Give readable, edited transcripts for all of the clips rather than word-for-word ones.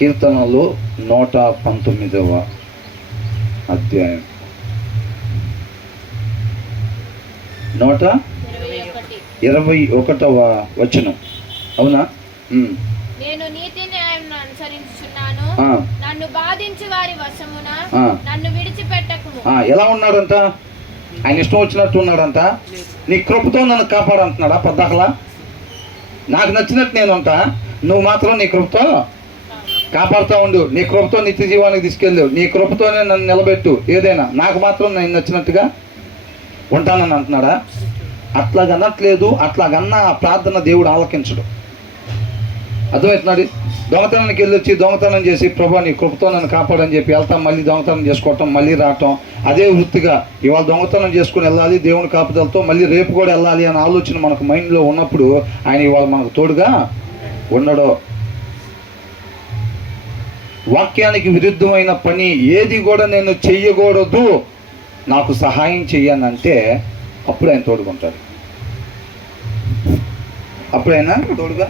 కీర్తనలు 119వ అధ్యాయం 121వ వచనం. అవునా? నేను నీతి న్యాయమును అనుసరించుచున్నాను, నన్ను బాధించు వారి వశమున నన్ను విడిచిపెట్టకుము. ఎలా ఉన్నాడంట? ఆయన ఇష్టం వచ్చినట్టు ఉన్నాడంట. నీ కృపతో నన్ను కాపాడంటున్నాడా? పద్దాకలా నాకు నచ్చినట్టు నేను ఉంటా, నువ్వు మాత్రం నీ కృపతో కాపాడుతూ ఉండు, నీ కృపతో నిత్య జీవానికి తీసుకెళ్ళు, నీ కృపతోనే నన్ను నిలబెట్టు, ఏదైనా నాకు మాత్రం నేను నచ్చినట్టుగా ఉంటానని అంటున్నాడా? అట్లాగనట్లేదు. అట్లాగన్న ఆ ప్రార్థన దేవుడు ఆలకించడు. అర్థమవుతున్నాడు? దొంగతనానికి వెళ్ళొచ్చి దొంగతనం చేసి ప్రభా నీ కృపతో నన్ను కాపాడని చెప్పి వెళ్తాం, మళ్ళీ దొంగతనం చేసుకోవటం, మళ్ళీ రావటం, అదే వృత్తిగా ఇవాళ దొంగతనం చేసుకుని వెళ్ళాలి, దేవుని కాపుదలతో మళ్ళీ రేపు కూడా వెళ్ళాలి అనే ఆలోచన మనకు మైండ్లో ఉన్నప్పుడు ఆయన ఇవాళ మనకు తోడుగా ఉండడు. వాక్యానికి విరుద్ధమైన పని ఏది కూడా నేను చెయ్యకూడదు, నాకు సహాయం చెయ్యనంటే అప్పుడు ఆయన తోడుకుంటాడు. అప్పుడైనా తోడుగా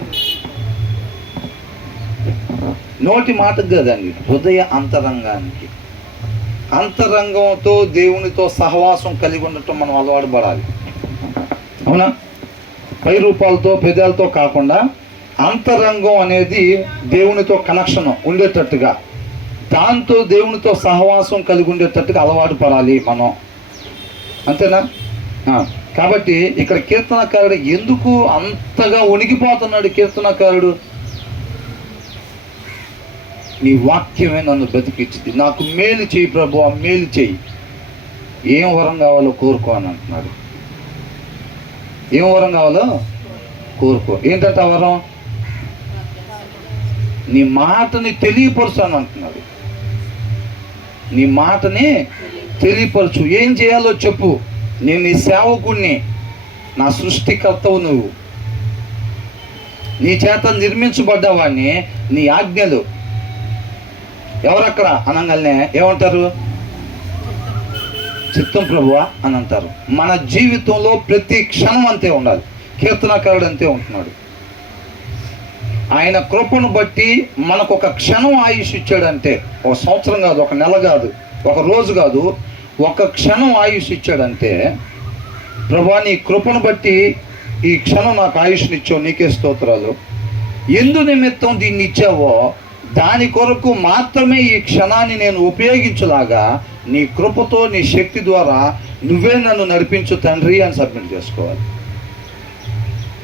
నోటి మాటకు కదండి, హృదయ అంతరంగానికి, అంతరంగంతో దేవునితో సహవాసం కలిగి ఉండటం మనం అలవాటు పడాలి. అవునా? పై రూపాలతో పెదాలతో కాకుండా అంతరంగం అనేది దేవునితో కనెక్షన్ ఉండేటట్టుగా, దాంతో దేవునితో సహవాసం కలిగి ఉండేటట్టుగా అలవాటు పడాలి మనం. అంతేనా? కాబట్టి ఇక్కడ కీర్తనకారుడు ఎందుకు అంతగా వణికిపోతున్నాడు? కీర్తనకారుడు, నీ వాక్యమే నన్ను బతికించింది, నాకు మేలు చేయి ప్రభు, మేలు చేయి, ఏం వరం కావాలో కోరుకో అని అంటున్నాడు. ఏం వరం కావాలో కోరుకో. ఏంటంటే ఆ వరం? నీ మాటని తెలియపరచు అని అంటున్నాడు. నీ మాటని తెలియపరచు. ఏం చేయాలో చెప్పు, నేను నీ సేవకుణ్ణి, నా సృష్టికర్తవు నువ్వు, నీ చేత నిర్మించబడ్డవాడిని, నీ ఆజ్ఞలు ఎవరక్కడ అనగానే ఏమంటారు? చిత్తం ప్రభువా అని అంటారు. మన జీవితంలో ప్రతి క్షణం అంతే ఉండాలి. కీర్తనకారుడు అంతే ఉంటున్నాడు. ఆయన కృపను బట్టి మనకు ఒక క్షణం ఆయుష్ ఇచ్చాడంటే, ఒక సంవత్సరం కాదు, ఒక నెల కాదు, ఒక రోజు కాదు, ఒక క్షణం ఆయుష్ ఇచ్చాడంటే, ప్రభువా నీ కృపను బట్టి ఈ క్షణం నాకు ఆయుష్ని ఇచ్చావు, నీకే స్తోత్రాలు. ఎందు నిమిత్తం దీన్ని ఇచ్చావో దాని కొరకు మాత్రమే ఈ క్షణాన్ని నేను ఉపయోగించలాగా నీ కృపతో నీ శక్తి ద్వారా నువ్వే నన్ను నడిపించు తండ్రి అని సబ్మిట్ చేసుకోవాలి.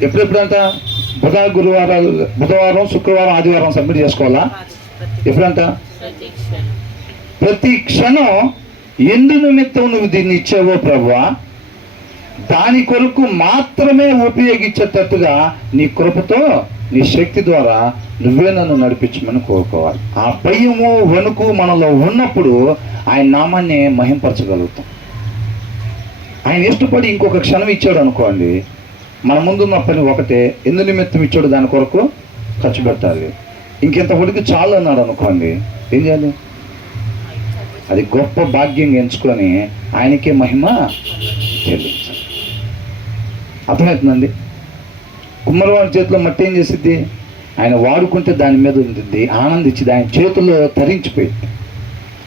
ఎప్పుడెప్పుడంట? బుధవారం, శుక్రవారం, ఆదివారం సబ్మిట్ చేసుకోవాలా? ఎప్పుడంట? ప్రతి క్షణం ఎందు నిమిత్తం నువ్వు దీన్ని ఇచ్చావో ప్రభువా దాని కొరకు మాత్రమే ఉపయోగించేటట్టుగా నీ కృపతో నీ శక్తి ద్వారా నువ్వే నన్ను నడిపించమని కోరుకోవాలి. ఆ భయము వణుకు మనలో ఉన్నప్పుడు ఆయన నామాన్ని మహింపరచగలుగుతాం. ఆయన ఇష్టపడి ఇంకొక క్షణం ఇచ్చాడు అనుకోండి, మన ముందున్న పని ఒకటే, ఎందు నిమిత్తం ఇచ్చాడు దాని కొరకు ఖర్చు పెట్టాలి. ఇంకెంతవరకు చాలు అన్నాడు అనుకోండి, ఏం చేయాలి? అది గొప్ప భాగ్యంగా ఎంచుకొని ఆయనకే మహిమ చెల్లించాలి. అర్థమవుతుందండి? కుమ్మరివాడి చేతిలో మట్టి ఏం చేసిద్ది? ఆయన వాడుకుంటే దాని మీద ఉంటుంది, ఆనందించింది, ఆయన చేతుల్లో తరించిపోయింది.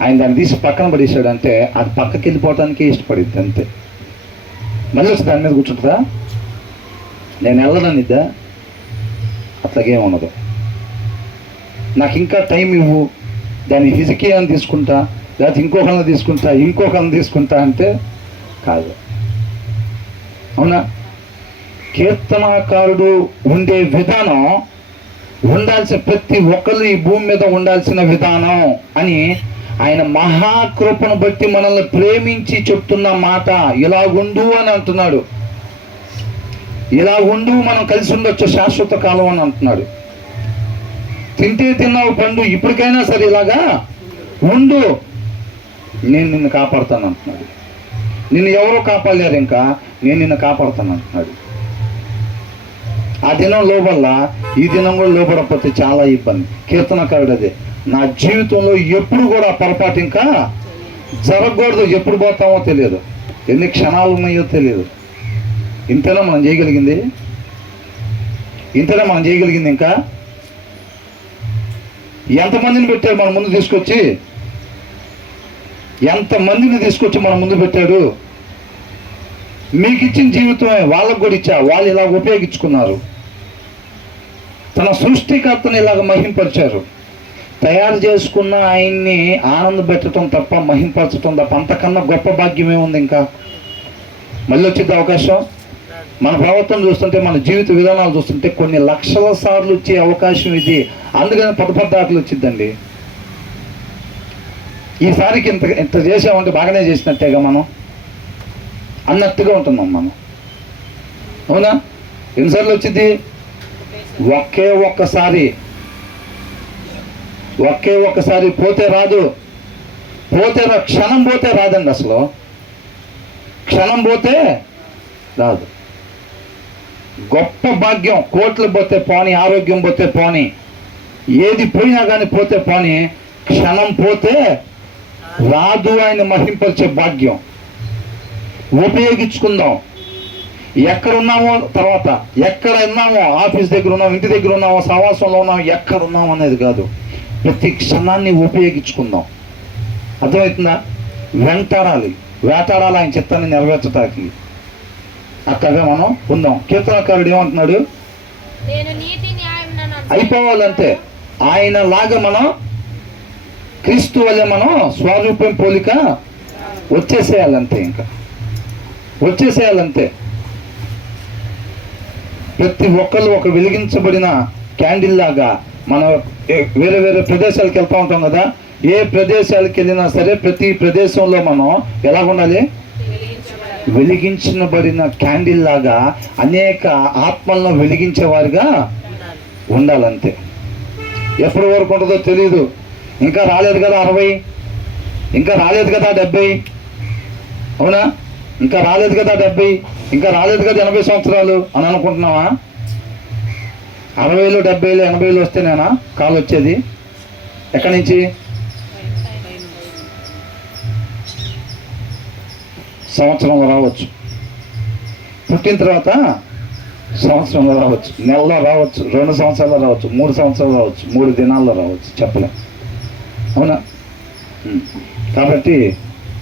ఆయన దాన్ని తీసి పక్కన పడేసాడంటే అది పక్కకి వెళ్ళిపోవటానికే ఇష్టపడింది అంతే. మళ్ళీ వచ్చి దాని మీద కూర్చుంటుందా? నేను వెళ్ళననిద్దా? అట్లాగేం ఉండదు. నాకు ఇంకా టైం ఇవ్వు, దాన్ని ఫిజికే అని తీసుకుంటా, లేకపోతే ఇంకొకరిని తీసుకుంటా అంటే కాదు. అవునా? కీర్తనాకారుడు ఉండే విధానం ఉండాల్సిన, ప్రతి ఒక్కరు ఈ భూమి మీద ఉండాల్సిన విధానం అని ఆయన మహాకృపను బట్టి మనల్ని ప్రేమించి చెప్తున్న మాట. ఇలాగుండు అని అంటున్నాడు. ఇలా ఉండు, మనం కలిసి ఉండొచ్చు శాశ్వత కాలం అని అంటున్నాడు. తింటే తిన్నావు పండు, ఇప్పటికైనా సరే ఇలాగా ఉండు, నేను నిన్ను కాపాడుతాను అంటున్నాడు. నిన్ను ఎవరో కాపాడలేరు, ఇంకా నేను నిన్ను కాపాడుతాను అంటున్నాడు. ఆ దినం లోపల ఈ దినం కూడా లోపడకపోతే చాలా ఇబ్బంది. కీర్తనకారుడు అదే, నా జీవితంలో ఎప్పుడు కూడా పొరపాటు ఇంకా జరగకూడదు, ఎప్పుడు పోతామో తెలియదు, ఎన్ని క్షణాలు ఉన్నాయో తెలియదు. ఇంతేనా మనం చేయగలిగింది? ఇంకా ఎంతమందిని పెట్టాడు మన ముందు తీసుకొచ్చి? ఎంతమందిని తీసుకొచ్చి మన ముందు పెట్టాడు? మీకు ఇచ్చిన జీవితమే వాళ్ళకు కూడా ఇచ్చా. వాళ్ళు ఇలా ఉపయోగించుకున్నారు. తన సృష్టికర్తను ఇలాగ మహింపరిచారు. తయారు చేసుకున్న ఆయన్ని ఆనంద పెట్టడం తప్ప, మహింపరచడం తప్ప అంతకన్నా గొప్ప భాగ్యమే ఉంది. ఇంకా మళ్ళీ వచ్చింది అవకాశం. మన ప్రవర్తన చూస్తుంటే, మన జీవిత విధానాలు చూస్తుంటే కొన్ని లక్షల సార్లు వచ్చే అవకాశం ఇది. అందుకని పెద్ద ఆటలు వచ్చిందండి. ఈసారికి ఇంత చేసామంటే బాగానే చేసినట్టేగా మనం అన్నట్టుగా ఉంటున్నాం మనం. అవునా? ఎన్నిసార్లు వచ్చింది? ఒకే ఒక్కసారి పోతే రాదు. క్షణం పోతే రాదండి. అసలు క్షణం పోతే రాదు. గొప్ప భాగ్యం. కోట్లు పోతే పోని, ఆరోగ్యం పోతే పోని, ఏది పోయినా కానీ పోతే పోని, క్షణం పోతే రాదు. ఆయన మహింపరిచే భాగ్యం ఉపయోగించుకుందాం. ఎక్కడ ఉన్నామో, తర్వాత ఎక్కడ ఉన్నామో, ఆఫీస్ దగ్గర ఉన్నామో, ఇంటి దగ్గర ఉన్నామో, సహవాసంలో ఉన్నామో, ఎక్కడ ఉన్నామో అనేది కాదు. ప్రతి క్షణాన్ని ఉపయోగించుకుందాం. అర్థమవుతుందా? వేటాడాలి ఆయన చిత్తాన్ని నెరవేర్చడానికి. అక్కడే మనం ఉందాం. కీర్తనకారుడు ఏమంటున్నాడు? అయిపోవాలంటే ఆయన లాగా మనం, క్రీస్తు వల్లే మనం స్వరూపం పోలిక వచ్చేసేయాలంతే. ఇంకా వచ్చేసేయాలంతే. ప్రతి ఒక్కళ్ళు ఒక వెలిగించబడిన క్యాండిల్ లాగా. మనం వేరే వేరే ప్రదేశాలకు వెళ్తూ ఉంటాం కదా. ఏ ప్రదేశాలకు వెళ్ళినా సరే ప్రతి ప్రదేశంలో మనం ఎలా ఉండాలి? వెలిగించబడిన క్యాండిల్ లాగా అనేక ఆత్మలను వెలిగించేవారుగా ఉండాలంతే. ఎప్పటి వరకు ఉంటుందో తెలియదు. ఇంకా రాలేదు కదా 60, ఇంకా రాలేదు కదా 70. అవునా? ఇంకా రాలేదు కదా 70, ఇంకా రాలేదు కదా 80 సంవత్సరాలు అని అనుకుంటున్నావా? 60, 70, 80 వస్తేనేనా కాలు వచ్చేది? ఎక్కడి నుంచి? సంవత్సరంలో రావచ్చు, పుట్టిన తర్వాత సంవత్సరంలో రావచ్చు, నెలలో రావచ్చు, 2 సంవత్సరాల్లో రావచ్చు, 3 సంవత్సరాలు రావచ్చు, 3 దినాల్లో రావచ్చు, చెప్పలేం. అవునా? కాబట్టి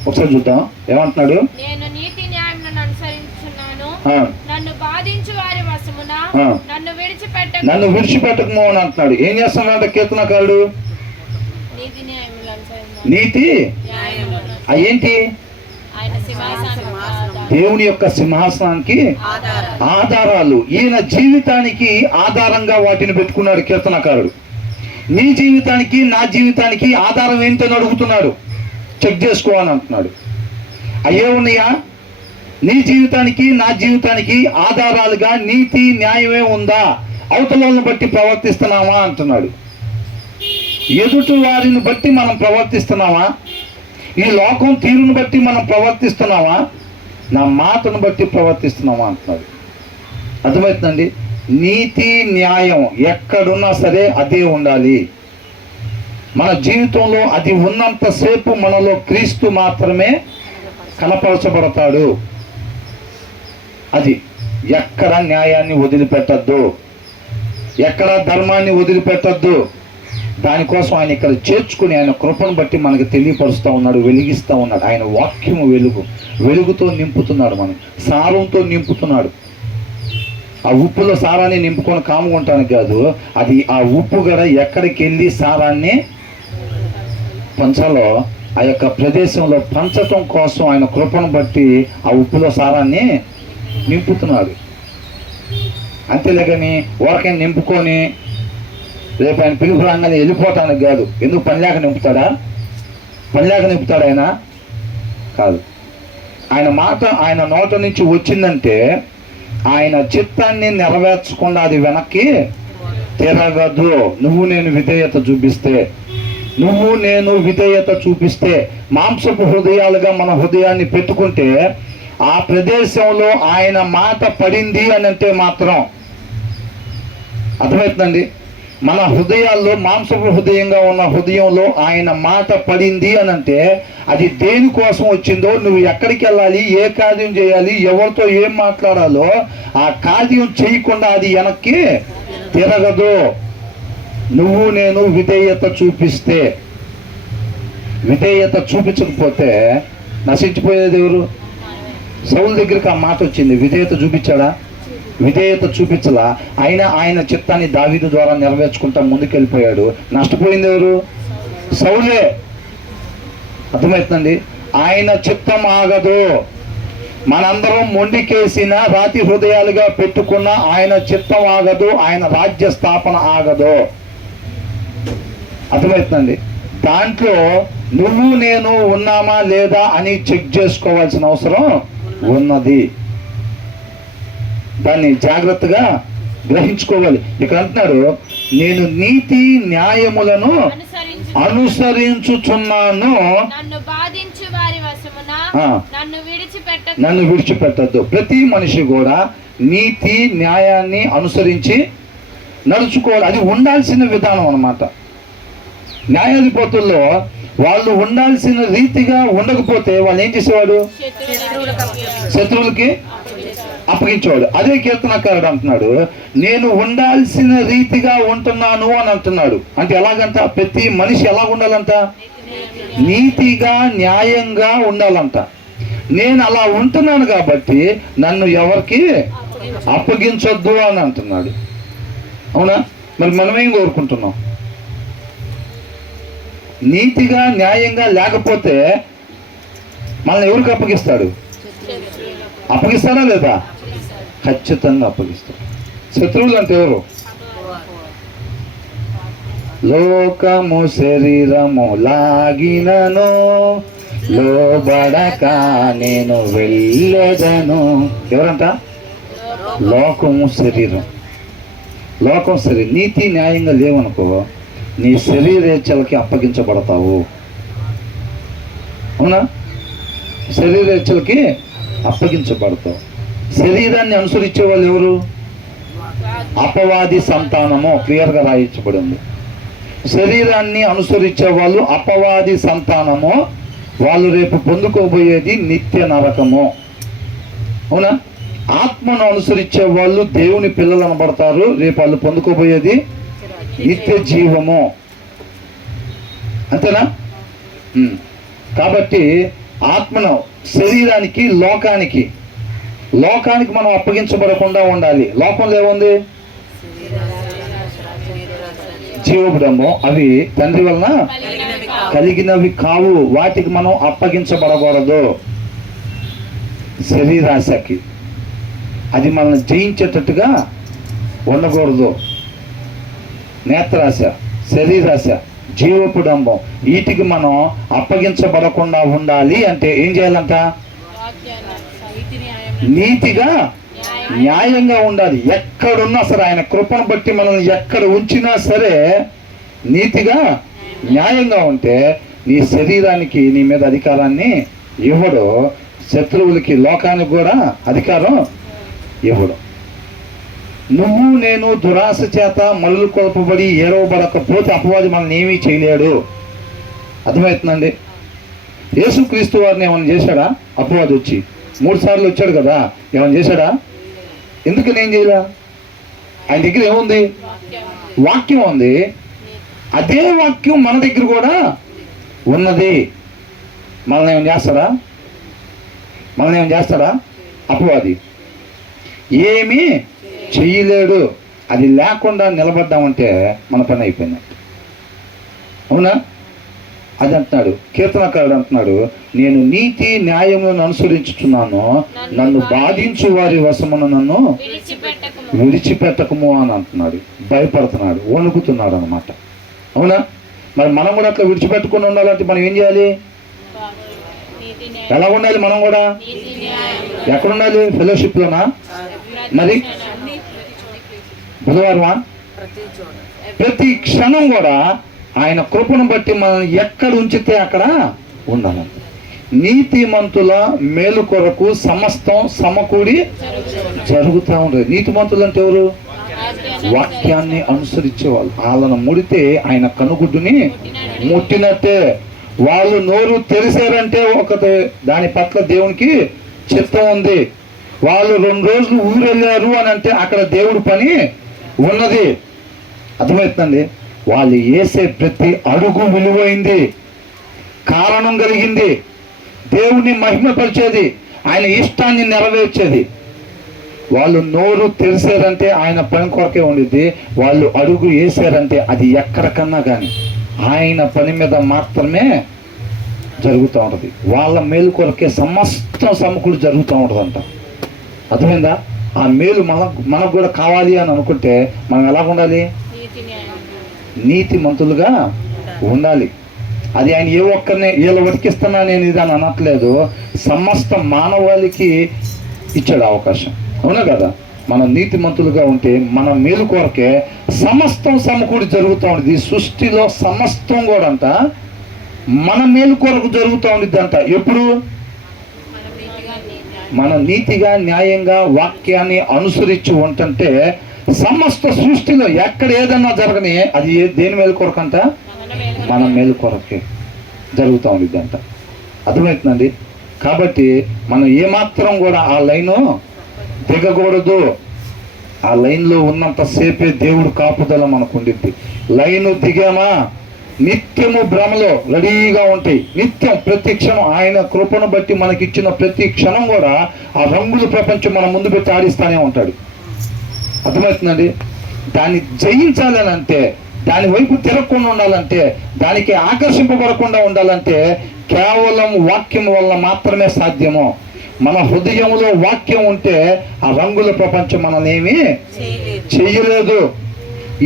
ఒకసారి చూద్దాం ఏమంటున్నాడు. నేను నీతి న్యాయములను అనుసరించుచున్నాను, నన్ను బాధించు వారి వశమున నన్ను విడిచిపెట్టకము అని అంటున్నాడు. ఏం చేస్తున్నాడంట కీర్తనకారుడు? నీతి ఏంటి? దేవుని యొక్క సింహాసనానికి ఆధారాలు. ఈయన జీవితానికి ఆధారంగా వాటిని పెట్టుకున్నాడు కీర్తనకారుడు. నీ జీవితానికి, నా జీవితానికి ఆధారం ఏంటని అడుగుతున్నాడు. చెక్ చేసుకోవాలని అంటున్నాడు. అయ్యే ఉన్నాయా? నీ జీవితానికి, నా జీవితానికి ఆధారాలుగా నీతి న్యాయమే ఉందా? అవతలను బట్టి ప్రవర్తిస్తున్నామా అంటున్నాడు. ఎదుటి వారిని బట్టి మనం ప్రవర్తిస్తున్నామా? ఈ లోకం తీరును బట్టి మనం ప్రవర్తిస్తున్నామా? నా మాటను బట్టి ప్రవర్తిస్తున్నామా అంటున్నాడు. అర్థమవుతుందండి? నీతి న్యాయం ఎక్కడున్నా సరే అదే ఉండాలి మన జీవితంలో. అది ఉన్నంతసేపు మనలో క్రీస్తు మాత్రమే కనపరచబడతాడు. అది ఎక్కడ న్యాయాన్ని వదిలిపెట్టద్దు, ఎక్కడ ధర్మాన్ని వదిలిపెట్టద్దు. దానికోసం ఆయన ఇక్కడ చేర్చుకుని ఆయన కృపను బట్టి మనకు తెలియపరుస్తూ ఉన్నాడు, వెలిగిస్తూ ఉన్నాడు. ఆయన వాక్యము వెలుగుతో నింపుతున్నాడు, మనం సారంతో నింపుతున్నాడు. ఆ ఉప్పులో సారాన్ని నింపుకొని కాముకుంటానికి కాదు, అది ఆ ఉప్పు గడ ఎక్కడికి వెళ్ళి సారాన్ని పంచాలో ఆ యొక్క ప్రదేశంలో పంచటం కోసం ఆయన కృపను బట్టి ఆ ఉప్పులో సారాన్ని నింపుతున్నాడు. అంతేలేకని ఊరకైనా నింపుకొని రేపు ఆయన పిలుపు రాగానే వెళ్ళిపోవటానికి కాదు. ఎందుకు? పని లేక నింపుతాడా? ఆయన కాదు. ఆయన మాట ఆయన నోట నుంచి వచ్చిందంటే ఆయన చిత్తాన్ని నెరవేర్చకుండా అది వెనక్కి తిరగదు. నువ్వు నేను విధేయత చూపిస్తే మాంసపు హృదయాలుగా మన హృదయాన్ని పెట్టుకుంటే ఆ ప్రదేశంలో ఆయన మాట పడింది అని అంటే మాత్రం అర్థమవుతుందండి. మన హృదయాల్లో మాంసపు హృదయంగా ఉన్న హృదయంలో ఆయన మాట పడింది అని అంటే అది దేనికోసం వచ్చిందో, నువ్వు ఎక్కడికి వెళ్ళాలి, ఏ కార్యం చేయాలి, ఎవరితో ఏం మాట్లాడాలో ఆ కార్యం చేయకుండా అది వెనక్కి తిరగదు. నువ్వు నేను విధేయత చూపిస్తే, విధేయత చూపించకపోతే నశించిపోయేది ఎవరు? సౌలు దగ్గరికి ఆ మాట వచ్చింది, విధేయత చూపించాడా? విధేయత చూపించలా. ఆయన చిత్తాన్ని దావీదు ద్వారా నెరవేర్చుకుంటా ముందుకెళ్ళిపోయాడు. నష్టపోయింది ఎవరు? సౌలే. అర్థమవుతుందండి? ఆయన చిత్తం ఆగదు. మనందరం మొండికేసిన రాతి హృదయాలుగా పెట్టుకున్న ఆయన చిత్తం ఆగదు, ఆయన రాజ్య స్థాపన ఆగదు. అర్థమవుతుందండి? దాంట్లో నువ్వు నేను ఉన్నామా లేదా అని చెక్ చేసుకోవాల్సిన అవసరం ఉన్నది. దాన్ని జాగ్రత్తగా గ్రహించుకోవాలి. ఇక్కడ అంటున్నాడు, నేను నీతి న్యాయములను అనుసరించుచున్నాను, నన్ను విడిచిపెట్టద్దు. ప్రతి మనిషి కూడా నీతి న్యాయాన్ని అనుసరించి నడుచుకోవాలి. అది ఉండాల్సిన విధానం అన్నమాట. న్యాయాధిపతుల్లో వాళ్ళు ఉండాల్సిన రీతిగా ఉండకపోతే వాళ్ళు ఏం చేసేవాడు? శత్రువులకి అప్పగించేవాడు. అదే కీర్తనకారుడు అంటున్నాడు, నేను ఉండాల్సిన రీతిగా ఉంటున్నాను అని అంటున్నాడు. అంటే ఎలాగంట? ప్రతి మనిషి ఎలా ఉండాలంట? నీతిగా న్యాయంగా ఉండాలంట. నేను అలా ఉంటున్నాను కాబట్టి నన్ను ఎవరికి అప్పగించొద్దు అని అంటున్నాడు. అవునా? మరి మనమేం కోరుకుంటున్నాం? నీతిగా న్యాయంగా లేకపోతే మనల్ని ఎవరికి అప్పగిస్తాడు? అప్పగిస్తాడా లేదా? ఖచ్చితంగా అప్పగిస్తాడు. శత్రువులు అంటే ఎవరు? లోకము శరీరము లాగినను లోబడక నేను వెళ్ళదను. ఎవరంట? లోకము శరీరం. లోకం శరీరం. నీతి న్యాయంగా లేవనుకో, నీ శరీరేచ్ఛలకి అప్పగించబడతావు. అవునా? శరీరేచ్ఛలకి అప్పగించబడతావు. శరీరాన్ని అనుసరించే వాళ్ళు ఎవరు? అపవాది సంతానము. క్లియర్గా రాయించబడింది. శరీరాన్ని అనుసరించే వాళ్ళు అపవాది సంతానము. వాళ్ళు రేపు పొందుకోబోయేది నిత్య నరకము. అవునా? ఆత్మను అనుసరించే వాళ్ళు దేవుని పిల్లలు అనబడతారు. రేపు వాళ్ళు పొందుకోబోయేది నిత్య జీవము. అంతేనా? కాబట్టి ఆత్మను శరీరానికి లోకానికి మనం అప్పగించబడకుండా ఉండాలి. లోకంలో ఏముంది? జీవబుడము. అవి తండ్రి వలన కలిగినవి కావు. వాటికి మనం అప్పగించబడకూడదు. శరీరాశకి అది మనల్ని జయించేటట్టుగా ఉండకూడదు. నేత్రాశ, శరీరాశ, జీవపుడంబం వీటికి మనం అప్పగించబడకుండా ఉండాలి. అంటే ఏం చేయాలంట? నీతిగా న్యాయంగా ఉండాలి. ఎక్కడున్నా సరే ఆయన కృపను బట్టి మనల్ని ఎక్కడ ఉంచినా సరే నీతిగా న్యాయంగా ఉంటే నీ శరీరానికి నీ మీద అధికారాన్ని ఇవ్వడు. శత్రువులకి లోకానికి కూడా అధికారం ఇవ్వడు. నువ్వు నేను దురాశ చేత మల్లు కొలపబడి ఏరవబడకపోతే అపవాది మనల్ని ఏమీ చేయలేడు. అర్థమవుతుందండి? యేసుక్రీస్తు వారిని ఏమైనా చేశాడా? అపవాది వచ్చి 3 సార్లు వచ్చాడు కదా, ఏమైనా చేశాడా? ఎందుకు నేను చేయలే? ఆయన దగ్గర ఏముంది? వాక్యం ఉంది. అదే వాక్యం మన దగ్గర కూడా ఉన్నది. మనల్ని ఏమైనా చేస్తాడా? అపవాది ఏమీ చెయ్యలేడు. అది లేకుండా నిలబడ్డామంటే మన పని అయిపోయింది. అవునా? అది అంటున్నాడు కీర్తనకారుడు. అంటున్నాడు, నేను నీతి న్యాయములను అనుసరించుచున్నాను, నన్ను బాధించు వారి వశమును నన్ను విడిచిపెట్టకము అని అంటున్నాడు. భయపడుతున్నాడు, వణుకుతున్నాడు అన్నమాట. అవునా? మరి మనం కూడా అట్లా విడిచిపెట్టుకుని ఉండాలంటే మనం ఏం చేయాలి? ఎలా ఉండాలి? మనం కూడా ఎక్కడుండాలి? ఫెలోషిప్లోనా? మరి బుధవారమా? ప్రతి క్షణం కూడా ఆయన కృపను బట్టి మనం ఎక్కడ ఉంచితే అక్కడ ఉండాలంట. నీతిమంతుల మేలు కొరకు సమస్తం సమకూడి జరుగుతూ ఉంటుంది. నీతిమంతులు అంటే ఎవరు? వాక్యాన్ని అనుసరించేవాళ్ళు. వాళ్ళను ముడితే ఆయన కనుగుడ్డుని ముట్టినట్టే. వాళ్ళు నోరు తెరిచారంటే ఒకటి దాని పట్ల దేవునికి చిత్తం ఉంది. వాళ్ళు 2 రోజులు ఊరు వెళ్ళారు అని అంటే అక్కడ దేవుడి పని ఉన్నది. అర్థమవుతుందండి? వాళ్ళు వేసే ప్రతి అడుగు విలువైంది, కారణం కలిగింది, దేవుణ్ణి మహిమపరిచేది, ఆయన ఇష్టాన్ని నెరవేర్చేది. వాళ్ళు నోరు తెరిచారంటే ఆయన పని కొరకే ఉండిద్ది. వాళ్ళు అడుగు వేసారంటే అది ఎక్కడికన్నా కానీ ఆయన పని మీద మాత్రమే జరుగుతూ ఉంటుంది. వాళ్ళ మేలు కొరకే సమస్తం సమకూడి జరుగుతూ ఉంటుందంట. అర్థమైందా? ఆ మేలు మనకు కూడా కావాలి అని అనుకుంటే మనం ఎలా ఉండాలి? నీతిమంతులుగా ఉండాలి. అది ఆయన ఏ ఒక్కరిని వీళ్ళ వతికిస్తున్నా నేను ఇది అని అనట్లేదు. సమస్త మానవాళికి ఇచ్చాడు అవకాశం, అవునా కదా? మనం నీతిమంతులుగా ఉంటే మన మేలు కొరకే సమస్తం సమకూడి జరుగుతూ ఉంటుంది. ఈ సృష్టిలో సమస్తం కూడా అంట మన మేలు కొరకు జరుగుతూ ఉండిద్ది అంట. ఎప్పుడు? మనం నీతిగా న్యాయంగా వాక్యాన్ని అనుసరించి ఉంటుంటే సమస్త సృష్టిలో ఎక్కడ ఏదన్నా జరగని అది దేని మేలు కొరకు అంట? మన మేలు కొరకే జరుగుతూ ఉండిద్ది అంట. అర్థమవుతుందండి? కాబట్టి మనం ఏమాత్రం కూడా ఆ లైను దిగకూడదు. ఆ లైన్లో ఉన్నంతసేపే దేవుడు కాపుదల మనకు ఉండిద్ది. లైను దిగామా నిత్యము భ్రమలో రెడీగా ఉంటాయి. నిత్యం ప్రతి క్షణం ఆయన కృపను బట్టి మనకిచ్చిన ప్రతి క్షణం కూడా ఆ రంగుల ప్రపంచం మన ముందు పెట్టి ఆడిస్తూనే ఉంటాడు. అర్థమవుతుందండి? దాన్ని జయించాలని అంటే, దాని వైపు తిరగకుండా ఉండాలంటే, దానికి ఆకర్షింపబడకుండా ఉండాలంటే కేవలం వాక్యం వల్ల మాత్రమే సాధ్యము. మన హృదయంలో వాక్యం ఉంటే ఆ రంగుల ప్రపంచం మనల్నేమీ చెయ్యలేదు.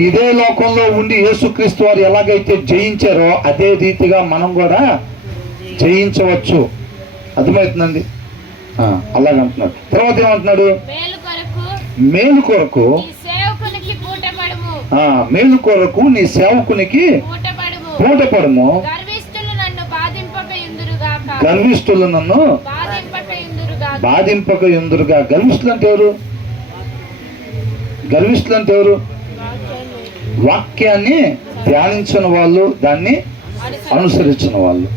ఇదే లోకంలో ఉండి యేసుక్రీస్తు వారు ఎలాగైతే జయించారో అదే రీతిగా మనం కూడా జయించవచ్చు. అర్థమవుతుందండి? అలాగంటున్నాడు. తర్వాత ఏమంటున్నాడు? మేలు కొరకు మేలు కొరకు నీ సేవకునికి పూటపడము. గర్విష్ఠులు నన్ను బాధింపక ఎందురుగా. గర్విష్ఠులు అంటే ఎవరు? గర్విష్ఠులు అంటే ఎవరు? వాక్యాన్ని ధ్యానించిన వాళ్ళు, దాన్ని అనుసరించిన వాళ్ళు.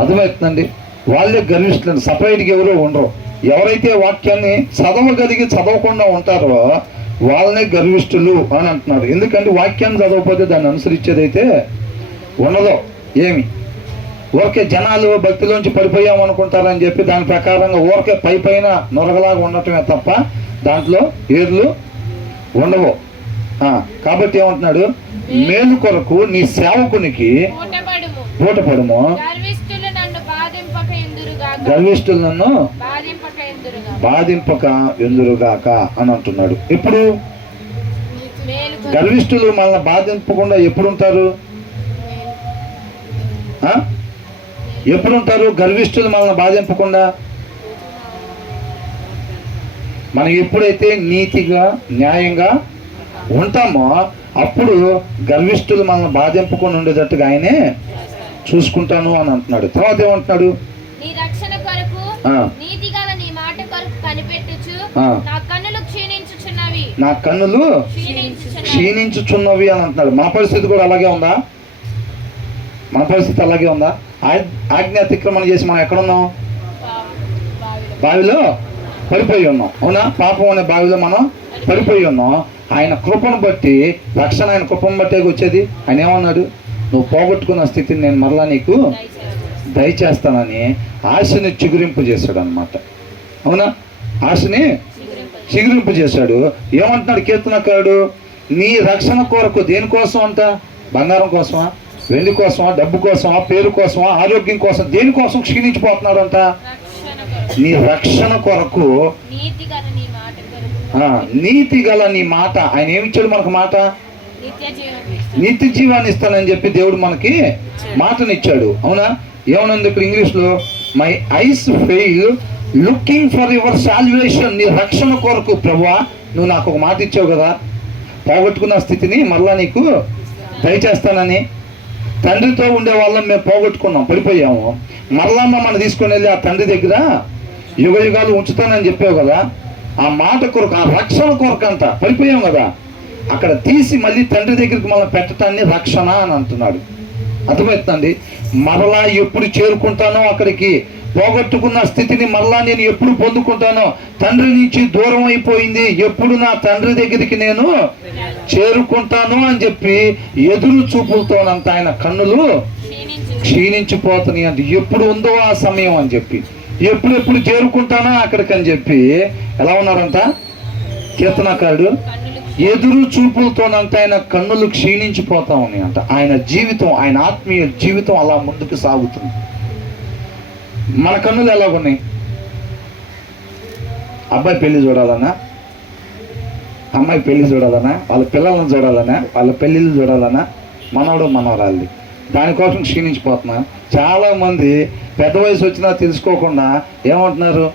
అర్థమవుతుందండి? వాళ్ళే గర్విష్ఠులు. సపరేట్గా ఎవరో ఉండరు. ఎవరైతే వాక్యాన్ని చదవగలిగి చదవకుండా ఉంటారో వాళ్ళనే గర్విష్ఠులు అని అంటున్నారు. ఎందుకంటే వాక్యాన్ని చదవకపోతే దాన్ని అనుసరించేదైతే ఉండదు. ఏమి ఊరికే జనాలు భక్తిలోంచి పడిపోయామనుకుంటారని చెప్పి దాని ప్రకారంగా ఊరికే పైన నొరగలాగా ఉండటమే తప్ప దాంట్లో ఏర్లు ఉండవు. కాబట్టి ఏమంటున్నాడు? మేలు కొరకు నీ సేవకునికి పూటపడము. గర్విష్ఠులు నన్ను బాధింపక ఎందురుగాక అని అంటున్నాడు. ఇప్పుడు గర్విష్ఠులు మనల్ని బాధింపకుండా ఎప్పుడు ఉంటారు? ఎప్పుడు ఉంటారు గర్విష్ఠులు మనల్ని బాధింపకుండా? మనం ఎప్పుడైతే నీతిగా న్యాయంగా ఉంటామో అప్పుడు గర్విష్ఠులు మనల్ని బాధింపకుండా ఉండేటట్టుగా ఆయనే చూసుకుంటాను అని అంటున్నాడు. తర్వాత ఏమంటున్నాడు? నా కన్నులు క్షీణించుచున్నవి అని అంటున్నాడు. మన పరిస్థితి కూడా అలాగే ఉందా? మన పరిస్థితి అలాగే ఉందా? ఆజ్ఞ అతిక్రమణ చేసి మనం ఎక్కడున్నాం? బావిలో పడిపోయి ఉన్నాం, అవునా? పాపం అనే బావిలో మనం పడిపోయి ఉన్నాం. ఆయన కృపను బట్టి రక్షణ ఆయన కృపను బట్టే వచ్చేది. ఆయన ఏమన్నాడు? నువ్వు పోగొట్టుకున్న స్థితిని నేను మరలా నీకు దయచేస్తానని ఆశని చిగురింపు చేశాడు అనమాట. అవునా? ఆశని చిగురింపు చేశాడు. ఏమంటున్నాడు కీర్తనకారుడు? నీ రక్షణ కొరకు దేనికోసం అంట? బంగారం కోసమా, వెండి కోసమా, డబ్బు కోసమా, పేరు కోసమా, ఆరోగ్యం కోసం, దేనికోసం క్షీణించిపోతున్నాడు అంట? నీ రక్షణ కొరకు, నీతి గల నీ మాట. ఆయన ఏమిచ్చాడు మనకు? మాట, నిత్య జీవాన్ని ఇస్తానని చెప్పి దేవుడు మనకి మాటనిచ్చాడు. అవునా? ఏమనుంది ఇక్కడ ఇంగ్లీష్లో? My eyes fail looking for your salvation. నీ రక్షణ కొరకు ప్రభువా నువ్వు నాకు ఒక మాట ఇచ్చావు కదా, పోగొట్టుకున్న స్థితిని మళ్ళా నీకు దయచేస్తానని. తండ్రితో ఉండే వాళ్ళం మేము పోగొట్టుకున్నాం, పడిపోయాము. మరలా మనం తీసుకొని వెళ్ళి ఆ తండ్రి దగ్గర యుగ యుగాలు ఉంచుతానని చెప్పావు కదా. ఆ మాట కొరకు, ఆ రక్షణ కొరకు అంట పడిపోయాం కదా, అక్కడ తీసి మళ్ళీ తండ్రి దగ్గరికి మనం పెట్టడాన్ని రక్షణ అని అంటున్నాడు. అర్థమవుతుందండి? మరలా ఎప్పుడు చేరుకుంటానో అక్కడికి, పోగొట్టుకున్న స్థితిని మళ్ళా నేను ఎప్పుడు పొందుకుంటానో, తండ్రి నుంచి దూరం అయిపోయింది, ఎప్పుడు నా తండ్రి దగ్గరికి నేను చేరుకుంటాను అని చెప్పి ఎదురు చూపులతోనంత ఆయన కన్నులు క్షీణించిపోతున్నాయి అంటే ఎప్పుడు ఉందో ఆ సమయం అని చెప్పి, ఎప్పుడెప్పుడు చేరుకుంటానా అక్కడికి అని చెప్పి ఎలా ఉన్నారంట కీర్తనకారుడు, ఎదురు చూపులతోనంత ఆయన కన్నులు క్షీణించిపోతా ఉన్నాయి అంట. ఆయన జీవితం, ఆయన ఆత్మీయ జీవితం అలా ముందుకు సాగుతుంది. మన కన్నులు ఎలాగున్నాయి? అబ్బాయి పెళ్లి చూడాలన్నా, అమ్మాయి పెళ్లి చూడాలన్నా, వాళ్ళ పిల్లలను చూడాలన్నా, వాళ్ళ పెళ్ళిళ్ళు చూడాలన్నా, మనవడు మనవరాళ్ళది, దానికోసం క్షీణించిపోతున్నా. చాలామంది పెద్ద వయసు వచ్చినా తెలుసుకోకుండా ఏమంటున్నారు,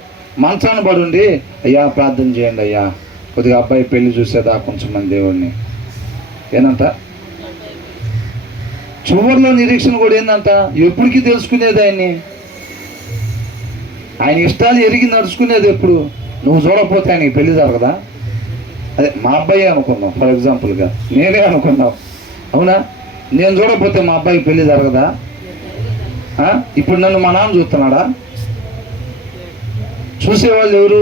మంచాన్ని పడుండి అయ్యా ప్రార్థన చేయండి అయ్యా, కొద్దిగా అబ్బాయి పెళ్లి చూసేదా కొంచెం మంది దేవుడిని ఏనంట. చివరిలో నిరీక్షణ కూడా ఏందంట, ఎప్పటికీ తెలుసుకునేది ఆయన్ని, ఆయన ఇష్టాలు ఎరిగి నడుచుకునేది ఎప్పుడు. నువ్వు చూడకపోతే ఆయనకి పెళ్లి జరగదా? అదే మా అబ్బాయి అనుకుందాం, ఫర్ ఎగ్జాంపుల్గా నేనే అనుకుందాం, అవునా? నేను చూడకపోతే మా అబ్బాయికి పెళ్లి జరగదా? ఇప్పుడు నన్ను మా నాన్న చూస్తున్నాడా? చూసేవాళ్ళు ఎవరు?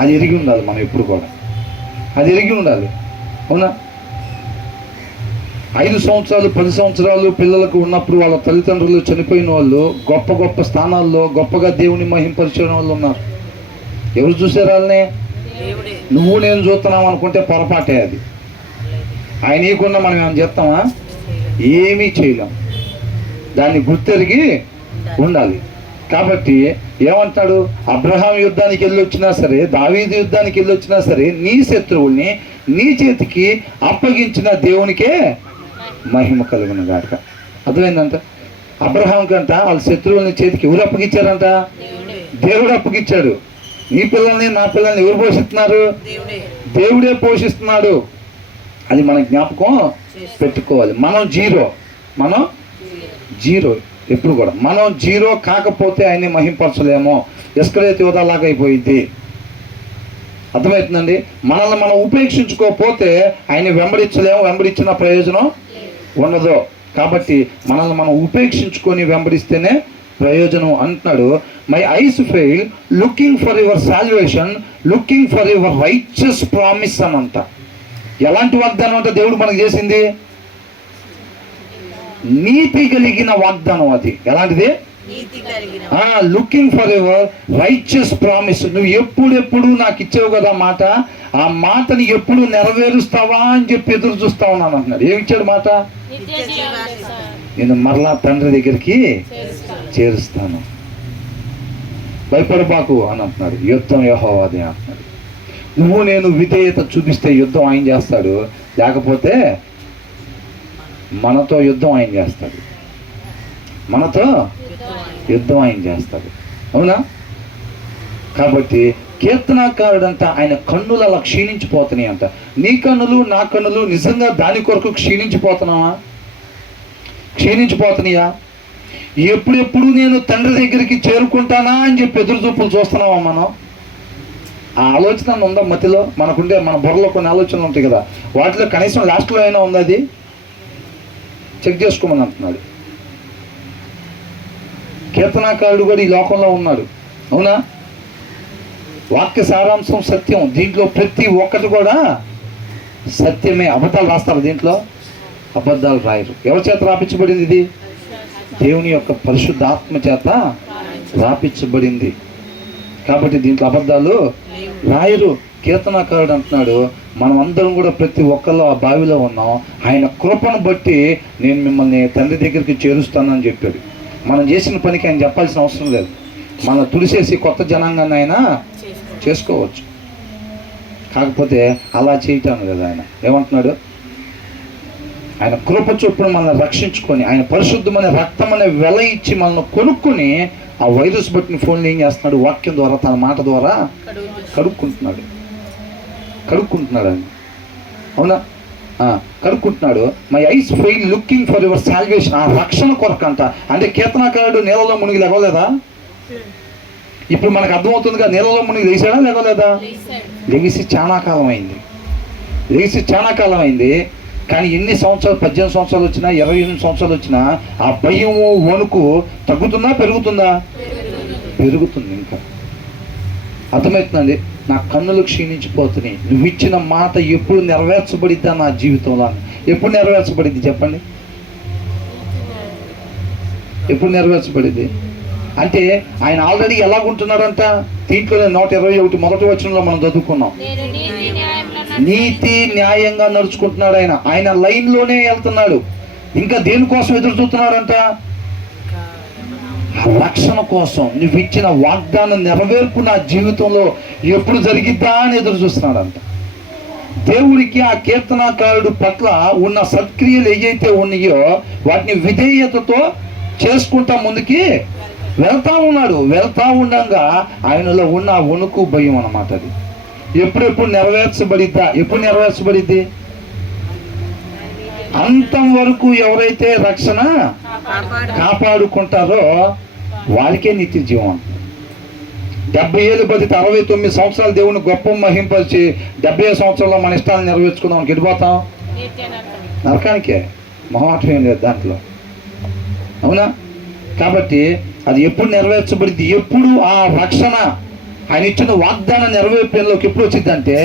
అది ఎరిగి ఉండాలి మనం ఎప్పుడు కూడా, అది ఎరిగి ఉండాలి, అవునా? 5 సంవత్సరాలు 10 సంవత్సరాలు పిల్లలకు ఉన్నప్పుడు వాళ్ళ తల్లిదండ్రులు చనిపోయిన వాళ్ళు గొప్ప గొప్ప స్థానాల్లో గొప్పగా దేవుని మహింపరిచిన వాళ్ళు ఉన్నారు. ఎవరు చూసారు వాళ్ళని? నువ్వు నేను చూస్తున్నాం అనుకుంటే పొరపాటే అది. ఆయన ఇవ్వకుండా మనం ఏమైనా చేస్తామా? ఏమీ చేయలేం. దాన్ని గుర్తెరిగి ఉండాలి. కాబట్టి ఏమంటాడు, అబ్రహాం యుద్ధానికి వెళ్ళి వచ్చినా సరే, దావీదు యుద్ధానికి వెళ్ళి వచ్చినా సరే, నీ శత్రువుల్ని నీ చేతికి అప్పగించిన దేవునికే మహిమ కలుగును గాక. అర్థమైందంట. అబ్రహాం కంట వాళ్ళ శత్రువుల్ని చేతికి ఎవరు అప్పగించారంట? దేవుడు అప్పగించాడు. నీ పిల్లల్ని నా పిల్లల్ని ఎవరు పోషిస్తున్నారు? దేవుడే పోషిస్తున్నాడు. అది మన జ్ఞాపకం పెట్టుకోవాలి. మనం జీరో ఎప్పుడు కూడా. మనం జీరో కాకపోతే ఆయన్ని మహింపరచలేమో. ఎస్కరేత్ యోధాలాగా అయిపోయింది. అర్థమవుతుందండి. మనల్ని మనం ఉపేక్షించుకోకపోతే ఆయన వెంబడించలేము, వెంబడించిన ప్రయోజనం ఉండదు. కాబట్టి మనల్ని మనం ఉపేక్షించుకొని వెంబడిస్తేనే ప్రయోజనం అంటున్నాడు. My eyes fail looking for your salvation, looking for your righteous promise అని అంట. ఎలాంటి వాగ్దానం అంటే దేవుడు మనకు చేసింది? నీతి కలిగిన వాగ్దానం. అది ఎలాంటిది? Looking for your righteous promise. నువ్వు ఎప్పుడెప్పుడు నాకు ఇచ్చావు కదా మాట, ఆ మాటని ఎప్పుడు నెరవేరుస్తావా అని చెప్పి ఎదురు చూస్తా ఉన్నాను అంటున్నాడు. ఏమిచ్చాడు మాట? నేను మరలా తండ్రి దగ్గరికి చేరుస్తాను, భయపడబాకు అని అంటున్నాడు. యుద్ధం యెహోవాదే అంటున్నాడు. నువ్వు నేను విధేయత చూపిస్తే యుద్ధం ఆయన చేస్తాడు, లేకపోతే మనతో యుద్ధం ఆయన చేస్తాడు. మనతో యుద్ధం ఆయన చేస్తాడు, అవునా? కాబట్టి కీర్తనాకారుడంతా ఆయన కన్నులు అలా క్షీణించిపోతున్నాయి అంట. నీ కన్నులు నా కన్నులు నిజంగా దాని కొరకు క్షీణించిపోతున్నావా? క్షీణించిపోతున్నాయా? ఎప్పుడెప్పుడు నేను తండ్రి దగ్గరికి చేరుకుంటానా అని చెప్పి ఎదురు చూపులు చూస్తున్నావా మనం? ఆ ఆలోచన ఉందా మతిలో? మనకుండే మన బుర్రలో కొన్ని ఆలోచనలు ఉంటాయి కదా, వాటిలో కనీసం లాస్ట్లో అయినా ఉంది, అది చెక్ చేసుకోమని అంటున్నాడు. కీర్తనాకారుడు కూడా ఈ లోకంలో ఉన్నాడు, అవునా? వాక్య సారాంశం సత్యం. దీంట్లో ప్రతి ఒక్కటి కూడా సత్యమే. అబద్ధాలు రాస్తారు దీంట్లో? అబద్ధాలు రాయరు. ఎవరి చేత రాపించబడింది ఇది? దేవుని యొక్క పరిశుద్ధాత్మ చేత రాపించబడింది. కాబట్టి దీంట్లో అబద్ధాలు రాయరు. కీర్తనాకారుడు అంటున్నాడు, మనం అందరం కూడా ప్రతి ఒక్కళ్ళు ఆ బావిలో ఉన్నాం. ఆయన కృపను బట్టి నేను మిమ్మల్ని తండ్రి దగ్గరికి చేరుస్తానని చెప్పాడు. మనం చేసిన పనికి ఆయన చెప్పాల్సిన అవసరం లేదు. మన తుడిసేసి కొత్త జనాంగాన్ని ఆయన చేసుకోవచ్చు. కాకపోతే అలా చేయటాను కదా. ఆయన ఏమంటున్నాడు? ఆయన కృప చొప్పున మనల్ని రక్షించుకొని, ఆయన పరిశుద్ధమైన రక్తం అనే వెల ఇచ్చి మనల్ని కొనుక్కొని, ఆ వైరస్ బట్టిన ఫోన్లు ఏం చేస్తున్నాడు? వాక్యం ద్వారా, తన మాట ద్వారా కడుక్కుంటున్నాడు ఆయన, అవునా? కడుక్కుంటున్నాడు. My eyes fail looking for your salvation. ఆ రక్షణ కొరకంట. అంటే కీర్తనాకారుడు నీళ్ళలో మునిగి లేవలేదా? ఇప్పుడు మనకు అర్థమవుతుంది కదా, నీళ్ళలో మునిగి లేచాడా లేవలేదా? లెగిసి చాలా కాలం అయింది. కానీ ఎన్ని సంవత్సరాలు, 18 సంవత్సరాలు వచ్చినా, 28 సంవత్సరాలు వచ్చినా ఆ భయము వణుకు తగ్గుతుందా పెరుగుతుందా? పెరుగుతుంది. ఇంకా అర్థమవుతుందండి. నా కన్నులు క్షీణించిపోతున్నాయి. నువ్వు ఇచ్చిన మాట ఎప్పుడు నెరవేర్చబడిద్దా నా జీవితంలో? ఎప్పుడు నెరవేర్చబడిద్ది చెప్పండి? ఎప్పుడు నెరవేర్చబడింది అంటే ఆయన ఆల్రెడీ ఎలాగుంటున్నాడంట? దీంట్లోనే 121 మొదటి వచనంలో మనం చదువుకున్నాం. నీతి న్యాయంగా నడుచుకుంటున్నాడు. ఆయన లైన్లోనే వెళ్తున్నాడు. ఇంకా దేనికోసం ఎదురు చూస్తున్నాడంట? రక్షణ కోసం. నువ్వు ఇచ్చిన వాగ్దానం నెరవేర్పు నా జీవితంలో ఎప్పుడు జరిగిద్దా అని ఎదురు చూస్తున్నాడంట. దేవుడికి ఆ కీర్తనాకారుడు పట్ల ఉన్న సత్క్రియలు ఏవైతే ఉన్నాయో వాటిని విధేయతతో చేసుకుంటా ముందుకి వెళ్తా ఉన్నాడు. వెళ్తా ఉండగా ఆయనలో ఉన్న వణుకు, భయం అన్నమాట. అది ఎప్పుడెప్పుడు నెరవేర్చబడిద్దా? ఎప్పుడు నెరవేర్చబడిద్ది? అంతం వరకు ఎవరైతే రక్షణ కాపాడుకుంటారో వారికే నిత్య జీవం. 70 ఏళ్ళు బతికి 69 సంవత్సరాలు దేవుని గొప్ప మహింపరిచి 70 సంవత్సరాల్లో మన ఇష్టాలను నెరవేర్చుకుందాం గెడిపోతాం నరకానికే. మొహమాటం ఏం లేదు దాంట్లో, అవునా? కాబట్టి అది ఎప్పుడు నెరవేర్చబడింది? ఎప్పుడు ఆ రక్షణ ఆయన ఇచ్చిన వాగ్దాన నెరవేర్పులోకి ఎప్పుడు వచ్చిందంటే